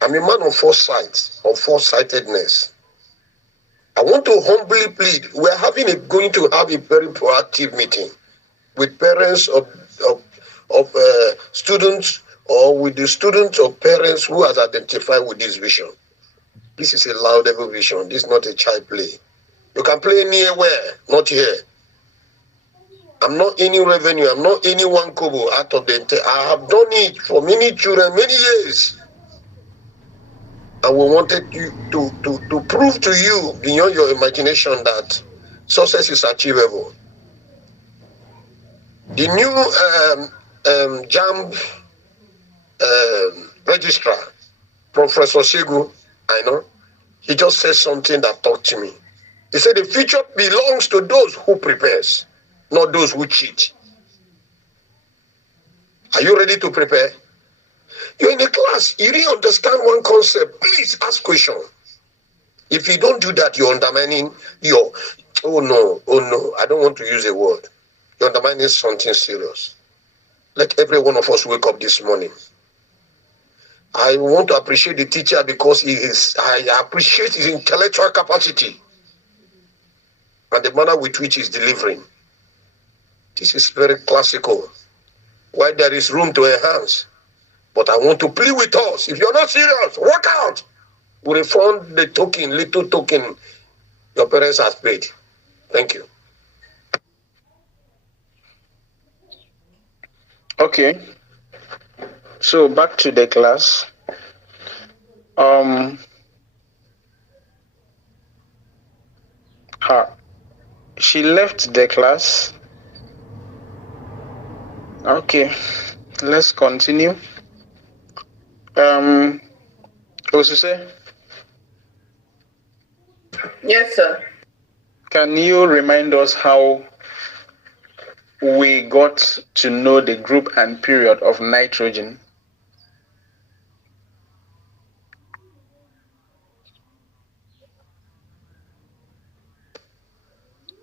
I'm a man of foresight, of foresightedness. I want to humbly plead. We're going to have a very proactive meeting with parents of students, or with the students or parents who has identified with this vision. This is a laudable vision. This is not a child play. You can play anywhere, not here. I'm not any revenue. I'm not any one kobo out of the entire. I have done it for many children, many years. And we wanted you to prove to you beyond your imagination that success is achievable. The new JAMB registrar, Professor Segu, I know, he just said something that talked to me. He said the future belongs to those who prepares, not those who cheat. Are you ready to prepare? You're in the class, you didn't understand one concept. Please ask question. If you don't do that, you're undermining your, oh no, I don't want to use a word. You're undermining something serious. Let every one of us wake up this morning. I want to appreciate the teacher because I appreciate his intellectual capacity and the manner with which he's delivering. This is very classical. Why there is room to enhance. But I want to plead with us. If you're not serious, walk out. We refund the little token your parents have paid. Thank you. Okay. So back to the class. She left the class. Okay, let's continue. Osuse? Yes, sir. Can you remind us how we got to know the group and period of nitrogen?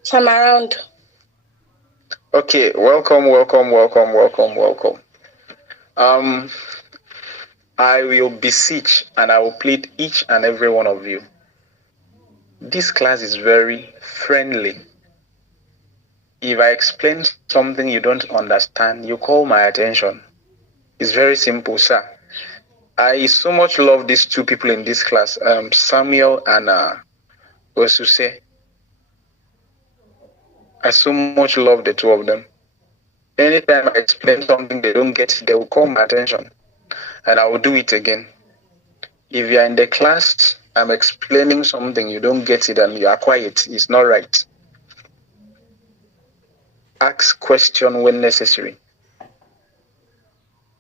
Some around. Okay, welcome. I will beseech and I will plead each and every one of you. This class is very friendly. If I explain something you don't understand, you call my attention. It's very simple, sir. I so much love these two people in this class, Samuel and Osuse. I so much love the two of them. Anytime I explain something they don't get, they will call my attention. And I will do it again. If you're in the class, I'm explaining something, you don't get it and you are quiet, it's not right. Ask question when necessary.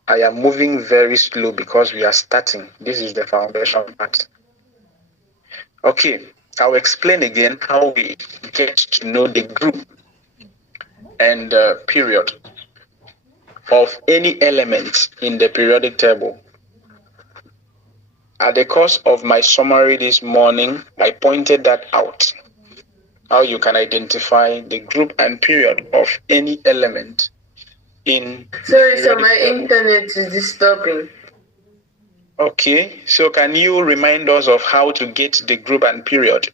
I am moving very slow because we are starting. This is the foundation part. Okay, I'll explain again how we get to know the group and period of any element in the periodic table. At the course of my summary this morning, I pointed that out. How you can identify the group and period of any element in. Sorry, sir, my internet is disturbing. Okay, so can you remind us of how to get the group and period?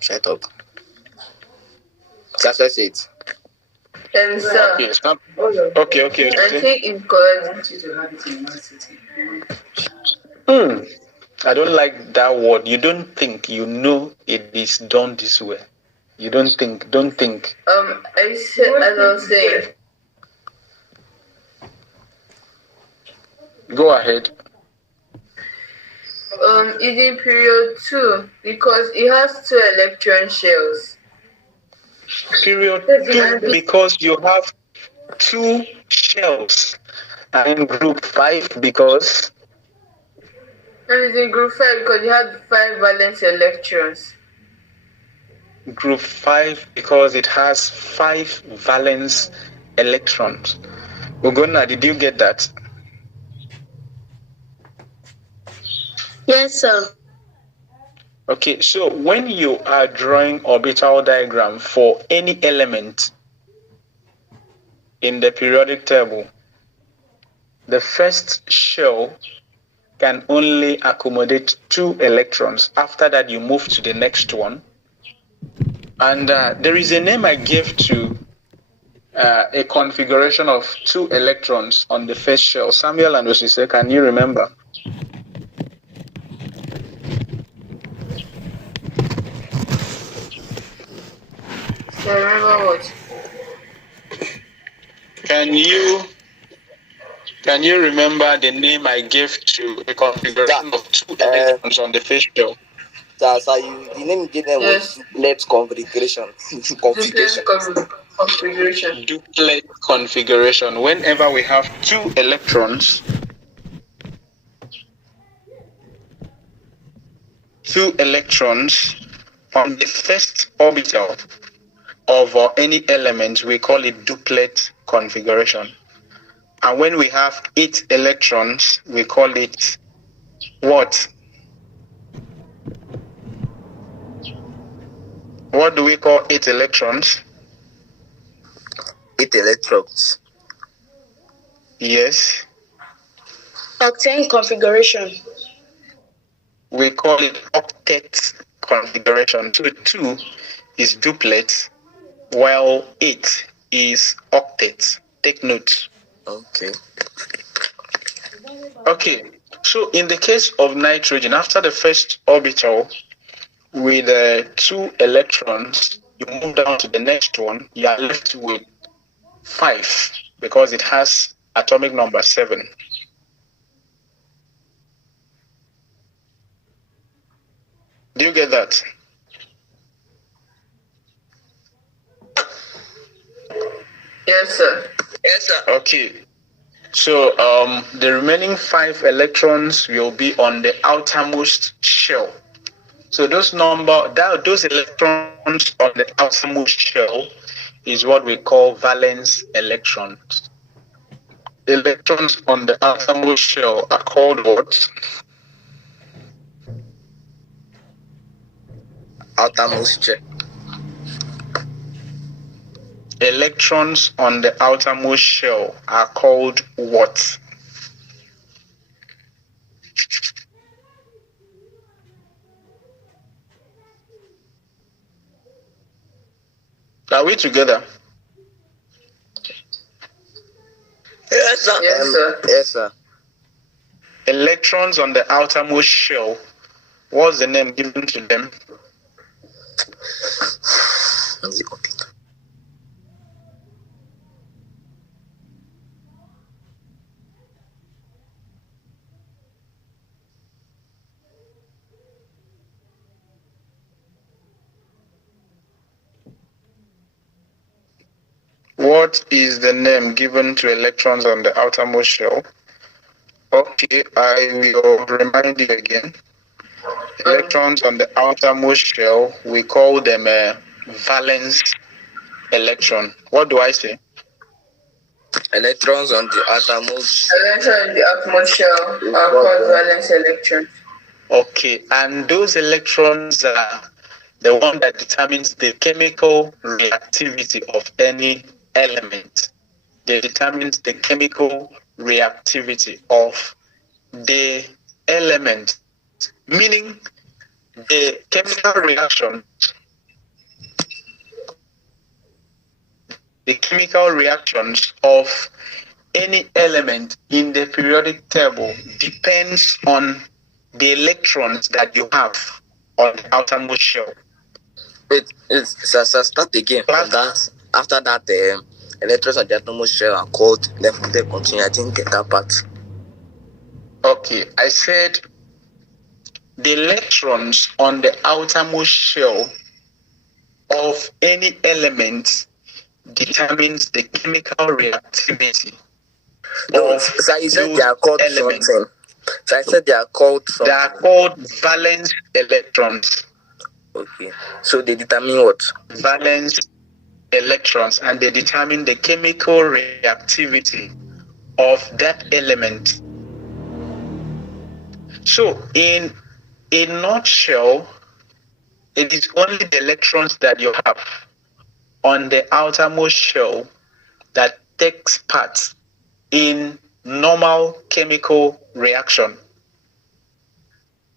Shut up. Just it. Sir, Okay, stop. Okay. I think it's correct. I don't like that word. You don't think, you know it is done this way. You don't think. I said, as I was saying, Go ahead. it's in period 2 because it has 2 electron shells. Period 2 because you have 2 shells. And group 5 because And it's in group 5 because it has 5 valence electrons. group 5 because it has 5 valence electrons. Ugonna, did you get that? Yes, sir. Okay, so when you are drawing orbital diagram for any element in the periodic table, the first shell can only accommodate 2 electrons. After that, you move to the next one. And there is a name I gave to a configuration of 2 electrons on the first shell. Samuel and Osise, can you remember? So remember what? Can you remember the name I gave to a configuration of 2 electrons on the first shell? The name you gave them was duplet configuration. Duplet configuration. Whenever we have 2 electrons, 2 electrons on the first orbital of any element, we call it duplet configuration. And when we have 8 electrons, we call it what? What do we call 8 electrons? 8 electrons. Yes. Octane configuration. We call it octet configuration. So 2 is duplet, while 8 is octet. Take note. Okay. Okay. So in the case of nitrogen, after the first orbital with 2 electrons, you move down to the next one, you are left with 5 because it has atomic number 7. Do you get that? Yes, sir. Okay. So the remaining 5 electrons will be on the outermost shell. So those electrons on the outermost shell is what we call valence electrons. Electrons on the outermost shell are called what? Outermost shell. Electrons on the outermost shell are called what? Are we together? Yes, sir. Yes, sir. Electrons on the outermost shell, what's the name given to them? What is the name given to electrons on the outermost shell? Okay, I will remind you again. Electrons on the outermost shell, we call them a valence electron. What do I say? Electrons on the outermost. Electrons in the outermost shell are called valence electrons. Okay, and those electrons are the one that determines the chemical reactivity of any element. They determine the chemical reactivity of the element, meaning the chemical reaction the chemical reactions of any element in the periodic table depends on the electrons that you have on the outermost shell. Start again from that. After that, electrons on the outermost shell are called. Then continue. I didn't get that part. Okay, I said the electrons on the outermost shell of any element determines the chemical reactivity. No, so you said they are called elements. Something. So I said they are called something. They are called valence electrons. Okay. So they determine what? Valence electrons, and they determine the chemical reactivity of that element. So in a nutshell, it is only the electrons that you have on the outermost shell that takes part in normal chemical reaction.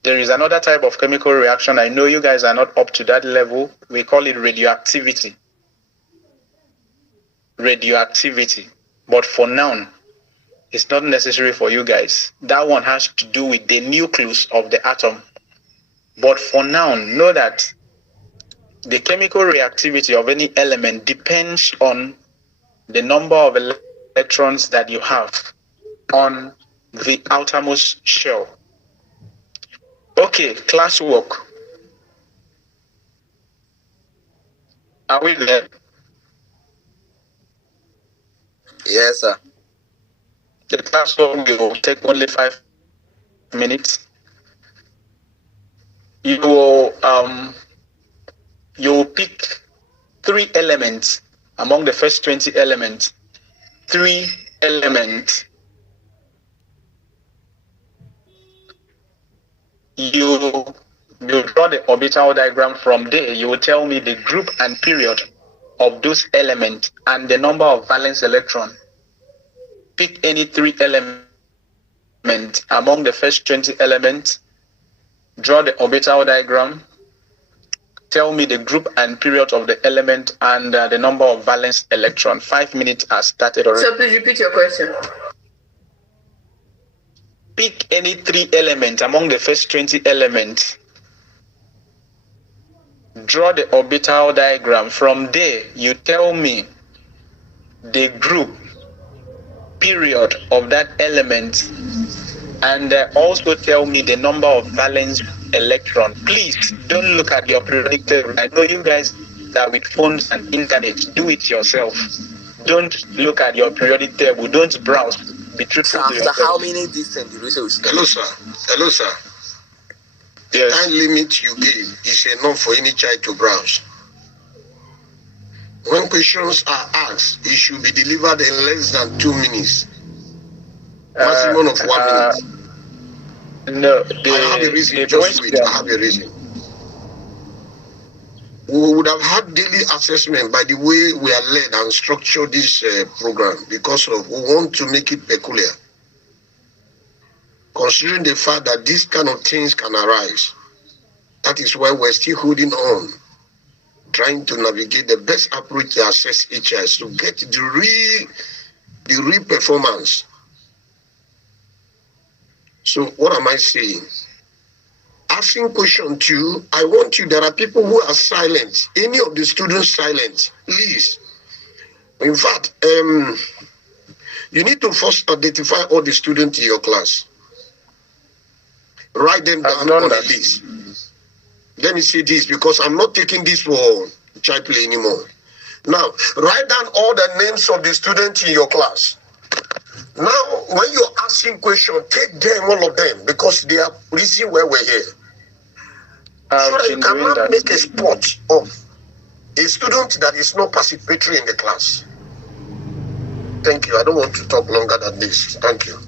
There is another type of chemical reaction. I know you guys are not up to that level. We call it radioactivity. Radioactivity. But for now, it's not necessary for you guys. That one has to do with the nucleus of the atom. But for now, know that the chemical reactivity of any element depends on the number of electrons that you have on the outermost shell. Okay, classwork. Are we there? Yes, sir. The classwork will take only 5 minutes. You will pick 3 elements among the first 20 elements. 3 elements. You draw the orbital diagram. From there. You will tell me the group and period of those elements and the number of valence electron. Pick any 3 elements among the first 20 elements. Draw the orbital diagram. Tell me the group and period of the element and the number of valence electron. 5 minutes has started already. So please repeat your question. Pick any 3 elements among the first 20 elements. Draw the orbital diagram. From there, you tell me the group, period of that element, and also tell me the number of valence electron. Please don't look at your periodic table. I know you guys that with phones and internet, do it yourself. Don't look at your periodic table. Don't browse. Be truthful to yourself. How many distance did we say we should? Hello, sir. Hello, sir. The Yes. time limit you gave is enough for any child to browse. When questions are asked, it should be delivered in less than 2 minutes. Maximum of 1 minute. No, I have a reason. Just wait. I have a reason. We would have had daily assessment by the way we are led and structured this program because of we want to make it peculiar. Considering the fact that these kind of things can arise, that is why we're still holding on, trying to navigate the best approach to assess each child to get the real performance. So what am I saying? Asking question 2, I want you, there are people who are silent. Any of the students silent, please. In fact, you need to first identify all the students in your class. Write them down on a list. Let me say this because I'm not taking this for child play anymore. Now, write down all the names of the students in your class. Now, when you're asking questions, take them, all of them, because they are reason why we're here. So that you cannot make a spot of a student that is not participatory in the class. Thank you. I don't want to talk longer than this. Thank you.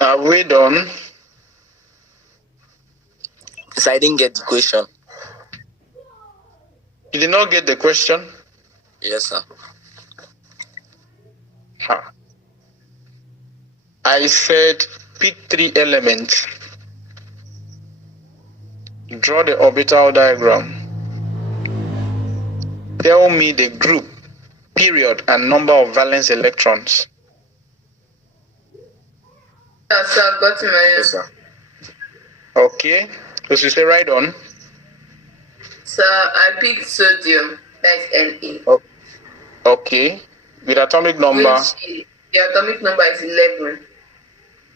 Are we done? So I didn't get the question. You did not get the question? Yes, sir. I said Pick 3 elements. Draw the orbital diagram. Tell me the group, period, and number of valence electrons. So I've got my answer. Okay. So you say right on. So I picked sodium. That's Na. Okay. With atomic number. The atomic number is 11.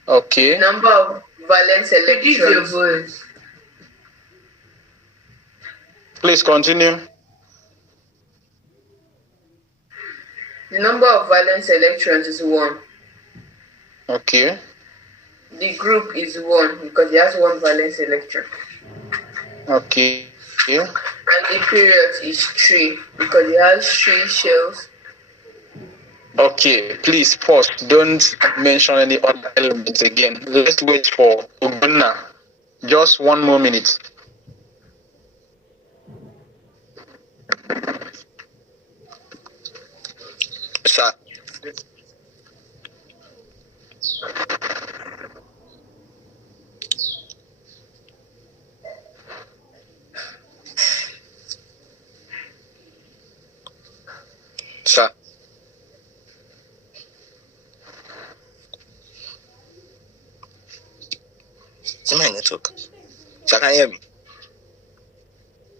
Okay. Number of valence electrons. Please continue. The number of valence electrons is 1. Okay. The group is 1 because it has 1 valence electron. Okay. Yeah. And the period is 3 because it has 3 shells. Okay, please pause. Don't mention any other elements again. Let's wait for Ugonna. Just 1 more minute. Sir. Sir. It's my network. Sir, can you hear me?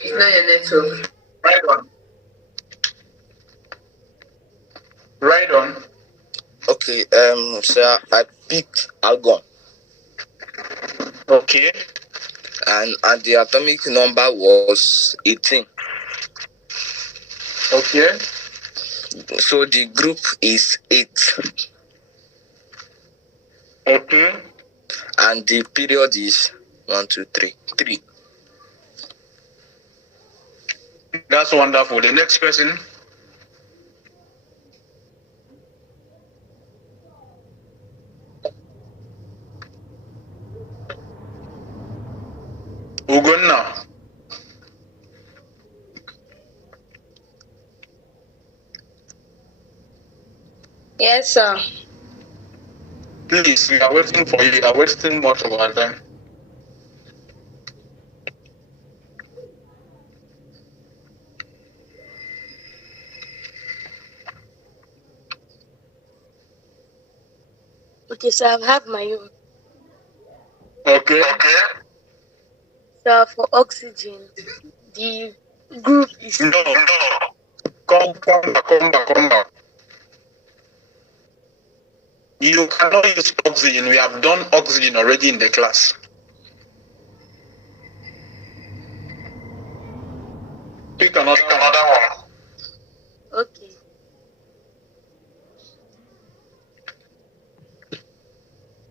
It's not your network. Right on. Right on. Okay, sir, I picked argon. Okay. And the atomic number was 18. Okay. So the group is 8. Okay. And the period is 1, 2, 3. 3. That's wonderful. The next person. Ugonna. Yes, sir. Please, we are waiting for you. You are wasting much of our time. Okay, so I have my own. Okay. So for oxygen, the group is... No. Come back. You cannot use oxygen. We have done oxygen already in the class. Pick another one. Okay.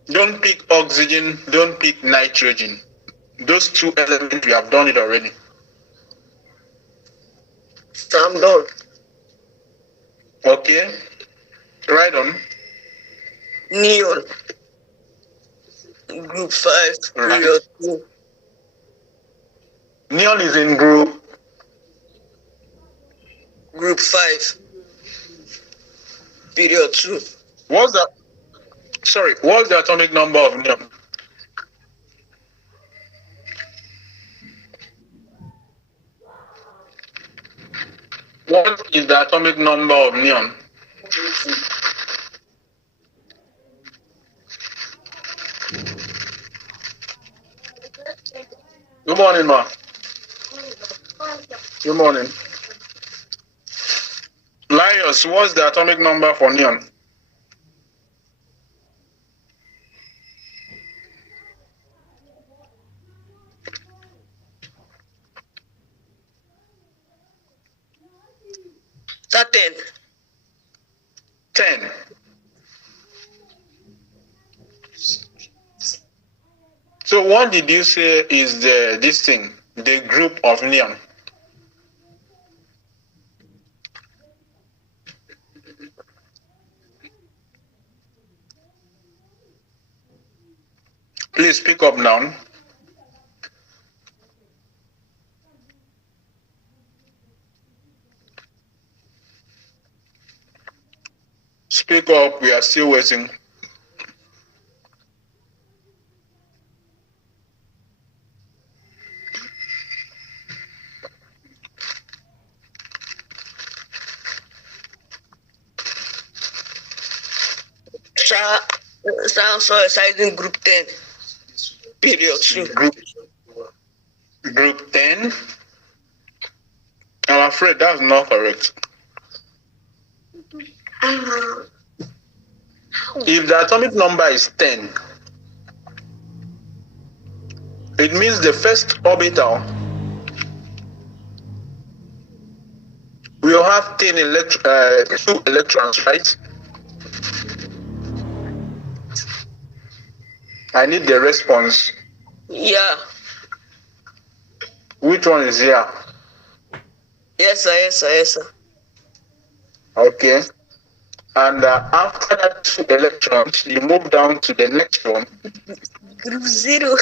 Don't pick oxygen, don't pick nitrogen. Those 2 elements, we have done it already. So I'm done. Okay. Right on. Neon. Group 5, Right. period 2. Neon is in group. Group 5, period 2. What's the atomic number of neon? What is the atomic number of neon? Good morning, ma. Good morning. Laios, what's the atomic number for neon? That 10. 10. So what did you say is the group of neon? Please pick up now. Speak up, we are still waiting. Exercising group 10. Period 2. Group 10. I'm afraid that's not correct. If the atomic number is 10, it means the first orbital will have 2 electrons, right? I need the response. Yeah. Which one is here? Yes, sir. Okay. And after that 2 electrons, you move down to the next one. Group 0.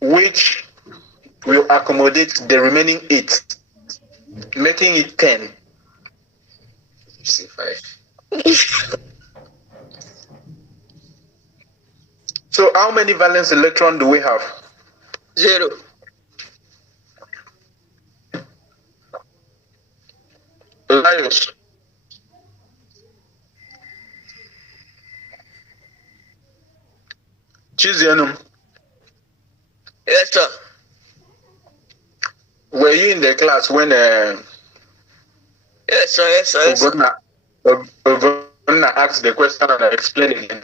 Which will accommodate the remaining 8, making it 10. C5. So how many valence electron do we have? 0. Laios. Chizianum. Yes, sir. Were you in the class when Yes, sir. Ogonna asked the question and I explained it again?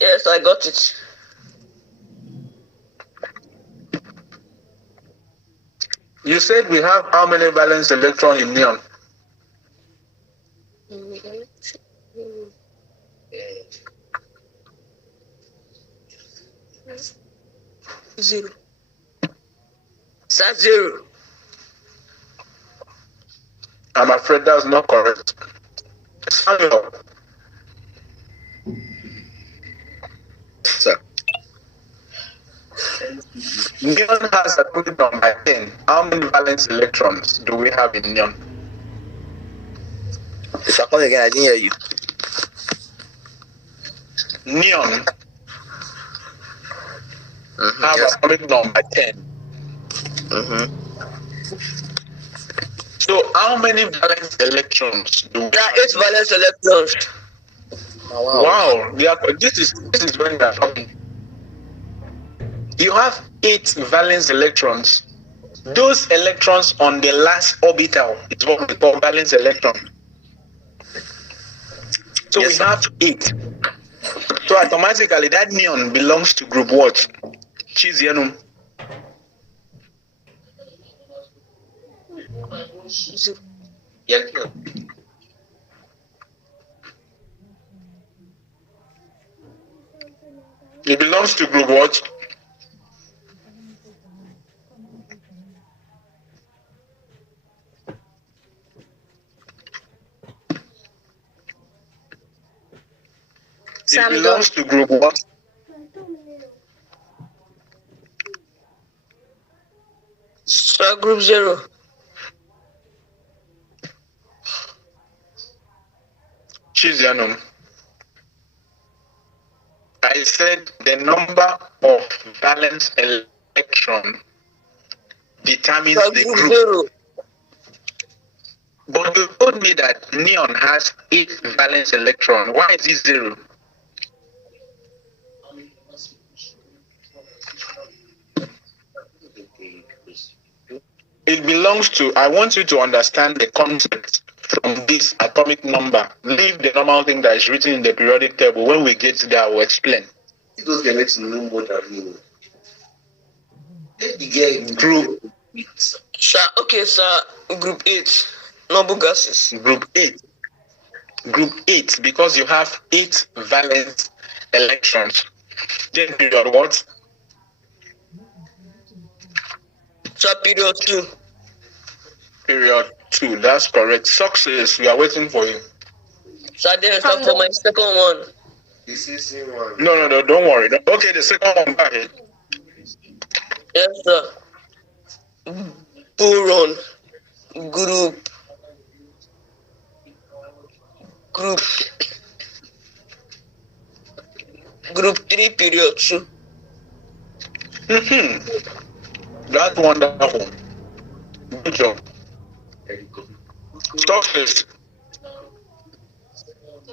Yes, I got it. You said we have how many valence electron in neon? 0. Sir, 0. I'm afraid that's not correct. Samuel. Sir. Neon has atomic number 10. How many valence electrons do we have in neon? Sir, come again. I didn't hear you. Neon have Yes. atomic number 10. So how many valence electrons do we There are have? 8 valence electrons. Oh, Wow, this is when we are talking. You have 8 valence electrons. Those electrons on the last orbital is what we call valence electron. So Yes, we sir. have 8. So automatically that neon belongs to group what? Chizianum. 0. It belongs to group what? It belongs to group what? Sir, group 0. Chizianum. I said the number of valence electron determines Sir, the group group. 0. But you told me that neon has 8 valence electron. Why is it 0? It belongs to, I want you to understand the concept from this atomic number. Leave the normal thing that is written in the periodic table. When we get there, I will explain. Those guys know more than me. Group, Sir, okay, sir. Group 8. Noble gases. group 8. Group 8, because you have 8 valence electrons. Then period what? Sir, period 2. Period 2. That's correct. Success. We are waiting for you. Sir, then start for my second one. This is one. No, don't worry. Okay, the second one back here. Yes, sir. Boron. Group 3, period 2. That's wonderful. Good job. Success.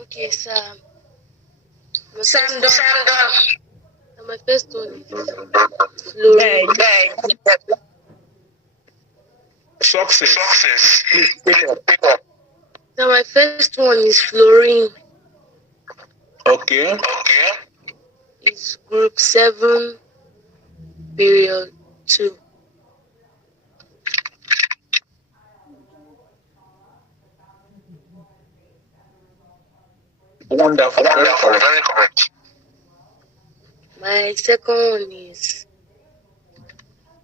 Okay, sir. Sam done. So my first one is fluorine. Success. Please pick up. So my first one is fluorine. Okay. It's group 7, period 2. Wonderful. Very correct. My second one is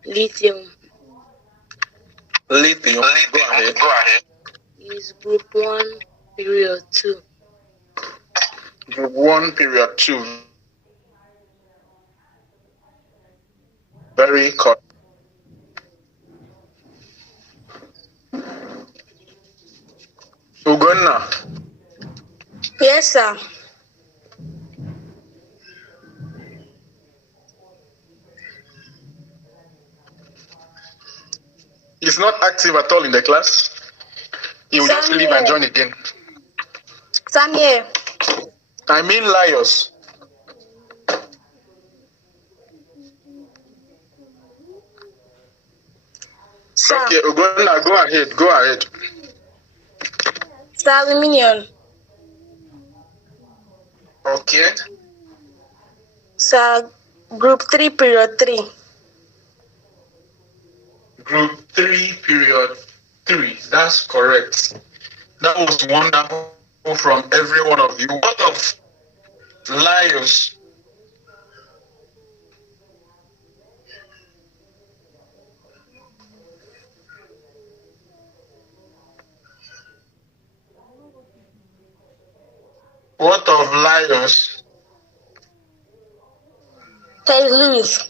lithium. Lithium. Go ahead. It's group 1, period 2. Group 1, period 2. Very correct. Ugonna. Yes, sir. He's not active at all in the class. He will just leave and join again. Sam here. I mean Laios. Sir. Okay, Ugonna, go ahead. Sir, aluminium. Okay. Sir, group 3, period 3. Group 3, period 3. That's correct. That was wonderful from every one of you. What of Laios? What of Laios? Hey, Louis.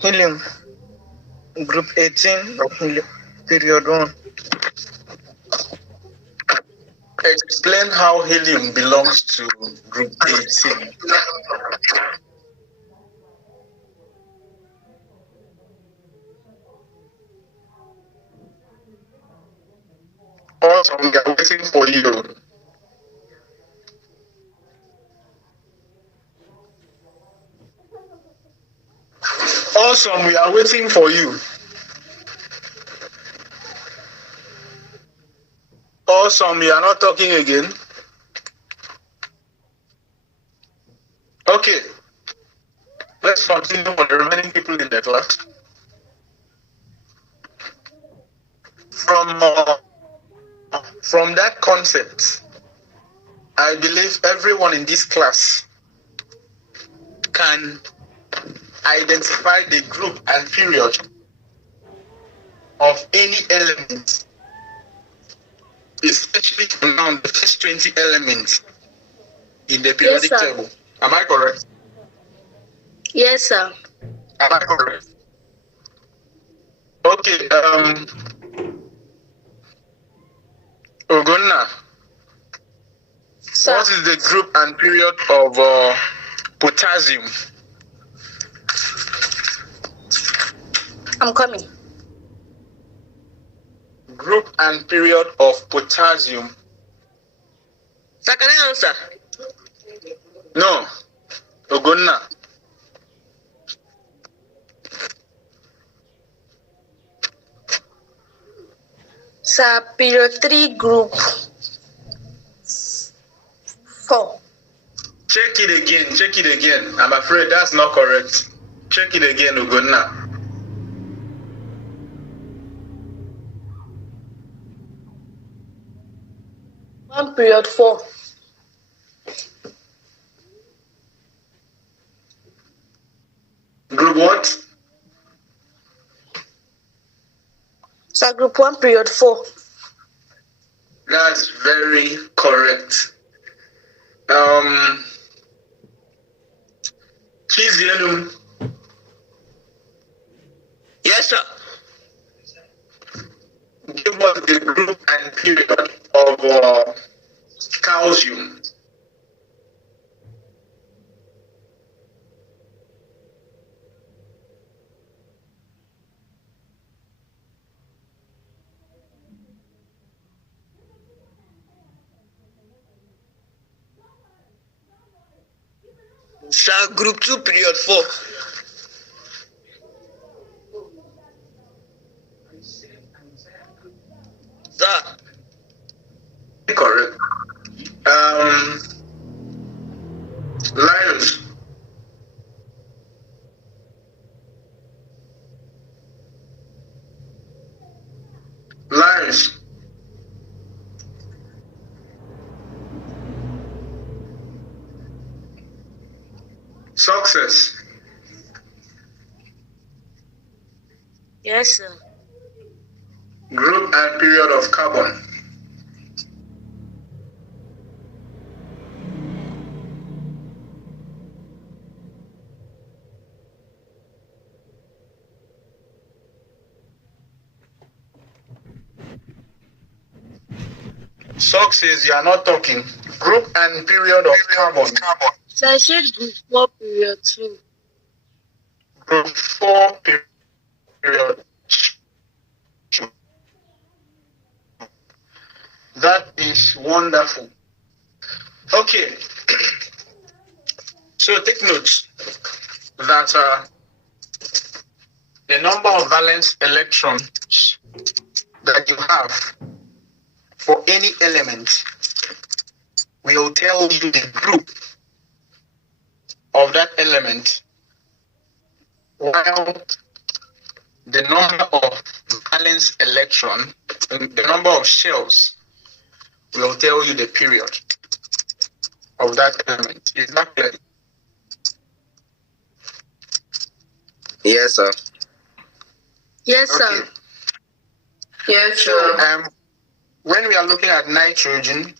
Helium, group 18, period 1. Explain how helium belongs to group 18. Awesome, we are waiting for you. Awesome, we are waiting for you. Awesome, we are not talking again. Okay, let's continue with the remaining people in the class. From that concept, I believe everyone in this class can identify the group and period of any element, especially now the first 20 elements in the periodic table. Am I correct? Yes, sir. Am I correct? Okay, Ogonna, Sir. what is the group and period of potassium? I'm coming. Group and period of potassium. Sir, can I answer? No, Ogonna. Sir, period 3, group 4. Check it again. I'm afraid that's not correct. Check it again, Ogonna. One period 4. Group what? Sir, group 1, period 4. That's very correct. Please, Yellow. Yes, sir. Give us the group and period of calcium. Sir, group 2, period 4. Sir. Correct. Lions. Lions. Success. Yes, sir. Group and period of carbon. Success, you are not talking. Group and period of carbon. So I said group 4, period 2. Group 4, period 2. That is wonderful. Okay. So take notes that the number of valence electrons that you have for any element will tell you the group of that element, while the number of valence electron, the number of shells, will tell you the period of that element. Is that clear? Yes, sir. Yes, sir. Okay. Yes, sir. When we are looking at nitrogen,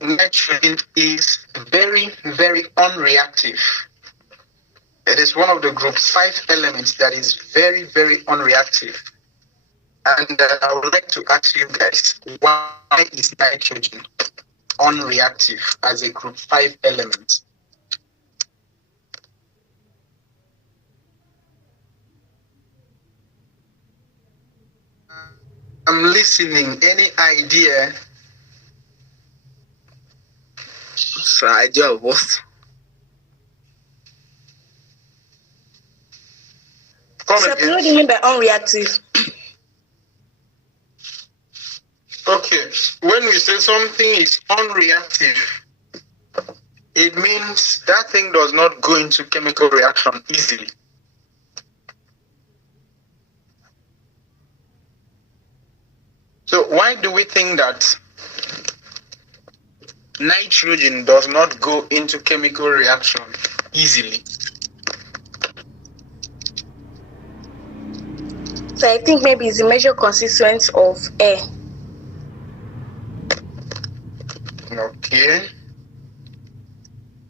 nitrogen is very, very unreactive. It is one of the group 5 elements that is very, very unreactive. And I would like to ask you guys, why is nitrogen unreactive as a group 5 element? I'm listening. Any idea? So idea of what? So what do you mean by unreactive? Okay, when we say something is unreactive, it means that thing does not go into chemical reaction easily. So why do we think that nitrogen does not go into chemical reaction easily? So I think maybe it's a major constituent of air. Okay.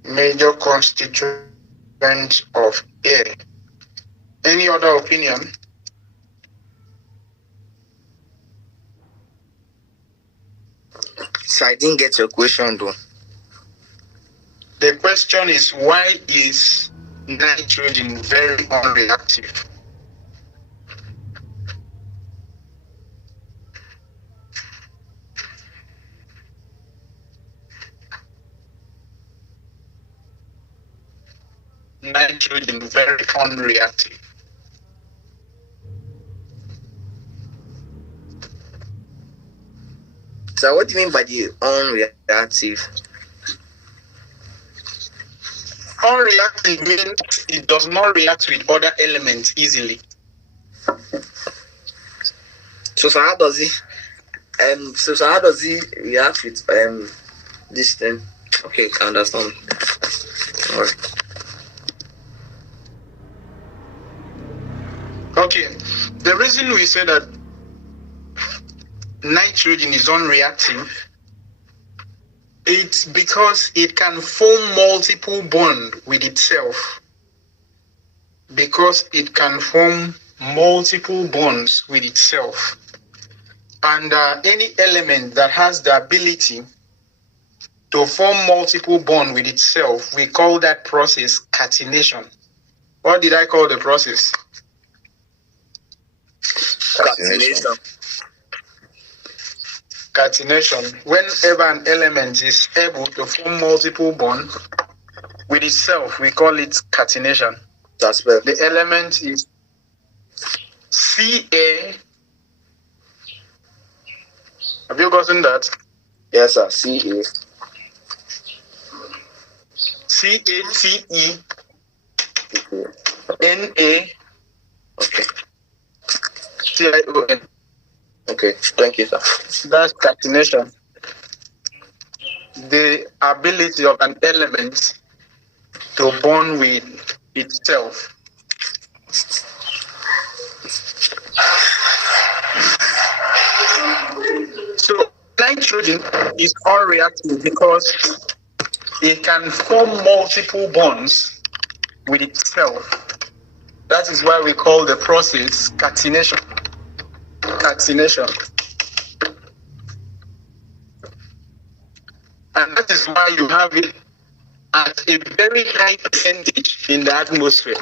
Major constituent of air. Any other opinion? So I didn't get your question though. The question is, why is nitrogen very unreactive? Nitrogen very unreactive. So what do you mean by the unreactive? Unreactive means it does not react with other elements easily. So how does it how does it react with this thing? Okay, I understand. All right. Okay, the reason we say that nitrogen is unreactive, it's because it can form multiple bonds with itself. Because it can form multiple bonds with itself. And any element that has the ability to form multiple bonds with itself, we call that process catenation. What did I call the process? Catenation. catenation. Whenever an element is able to form multiple bonds with itself, we call it catenation. That's well. The element is Ca. Have you gotten that? Yes, sir. Ca. Cate. Okay. Na. Okay. Tion. Okay. Thank you, sir. That's catenation. The ability of an element to bond with itself. So nitrogen is unreactive because it can form multiple bonds with itself. That is why we call the process catenation. Catenation. And that is why you have it at a very high percentage in the atmosphere.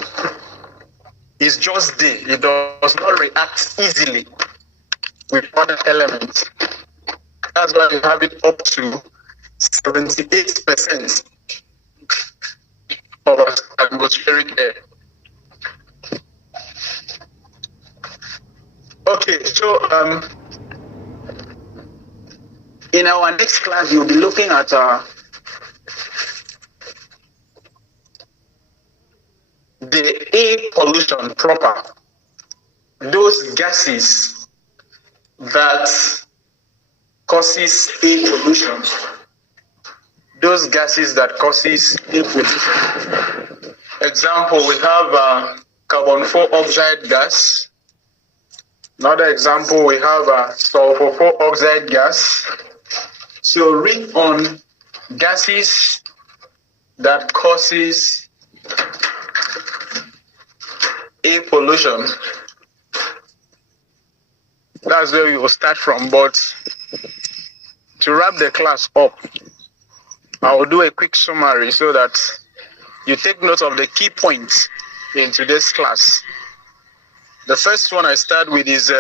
It's just there. It does not react easily with other elements. That's why you have it up to 78% of atmospheric air. Okay, so in our next class, you'll be looking at the air pollution proper. Those gases that causes air pollution. Those gases that causes air pollution. Example, we have carbon 4 oxide gas. Another example, we have sulfur 4 oxide gas. So read on gases that causes air pollution. That's where we will start from. But to wrap the class up, I will do a quick summary so that you take note of the key points in today's class. The first one I start with is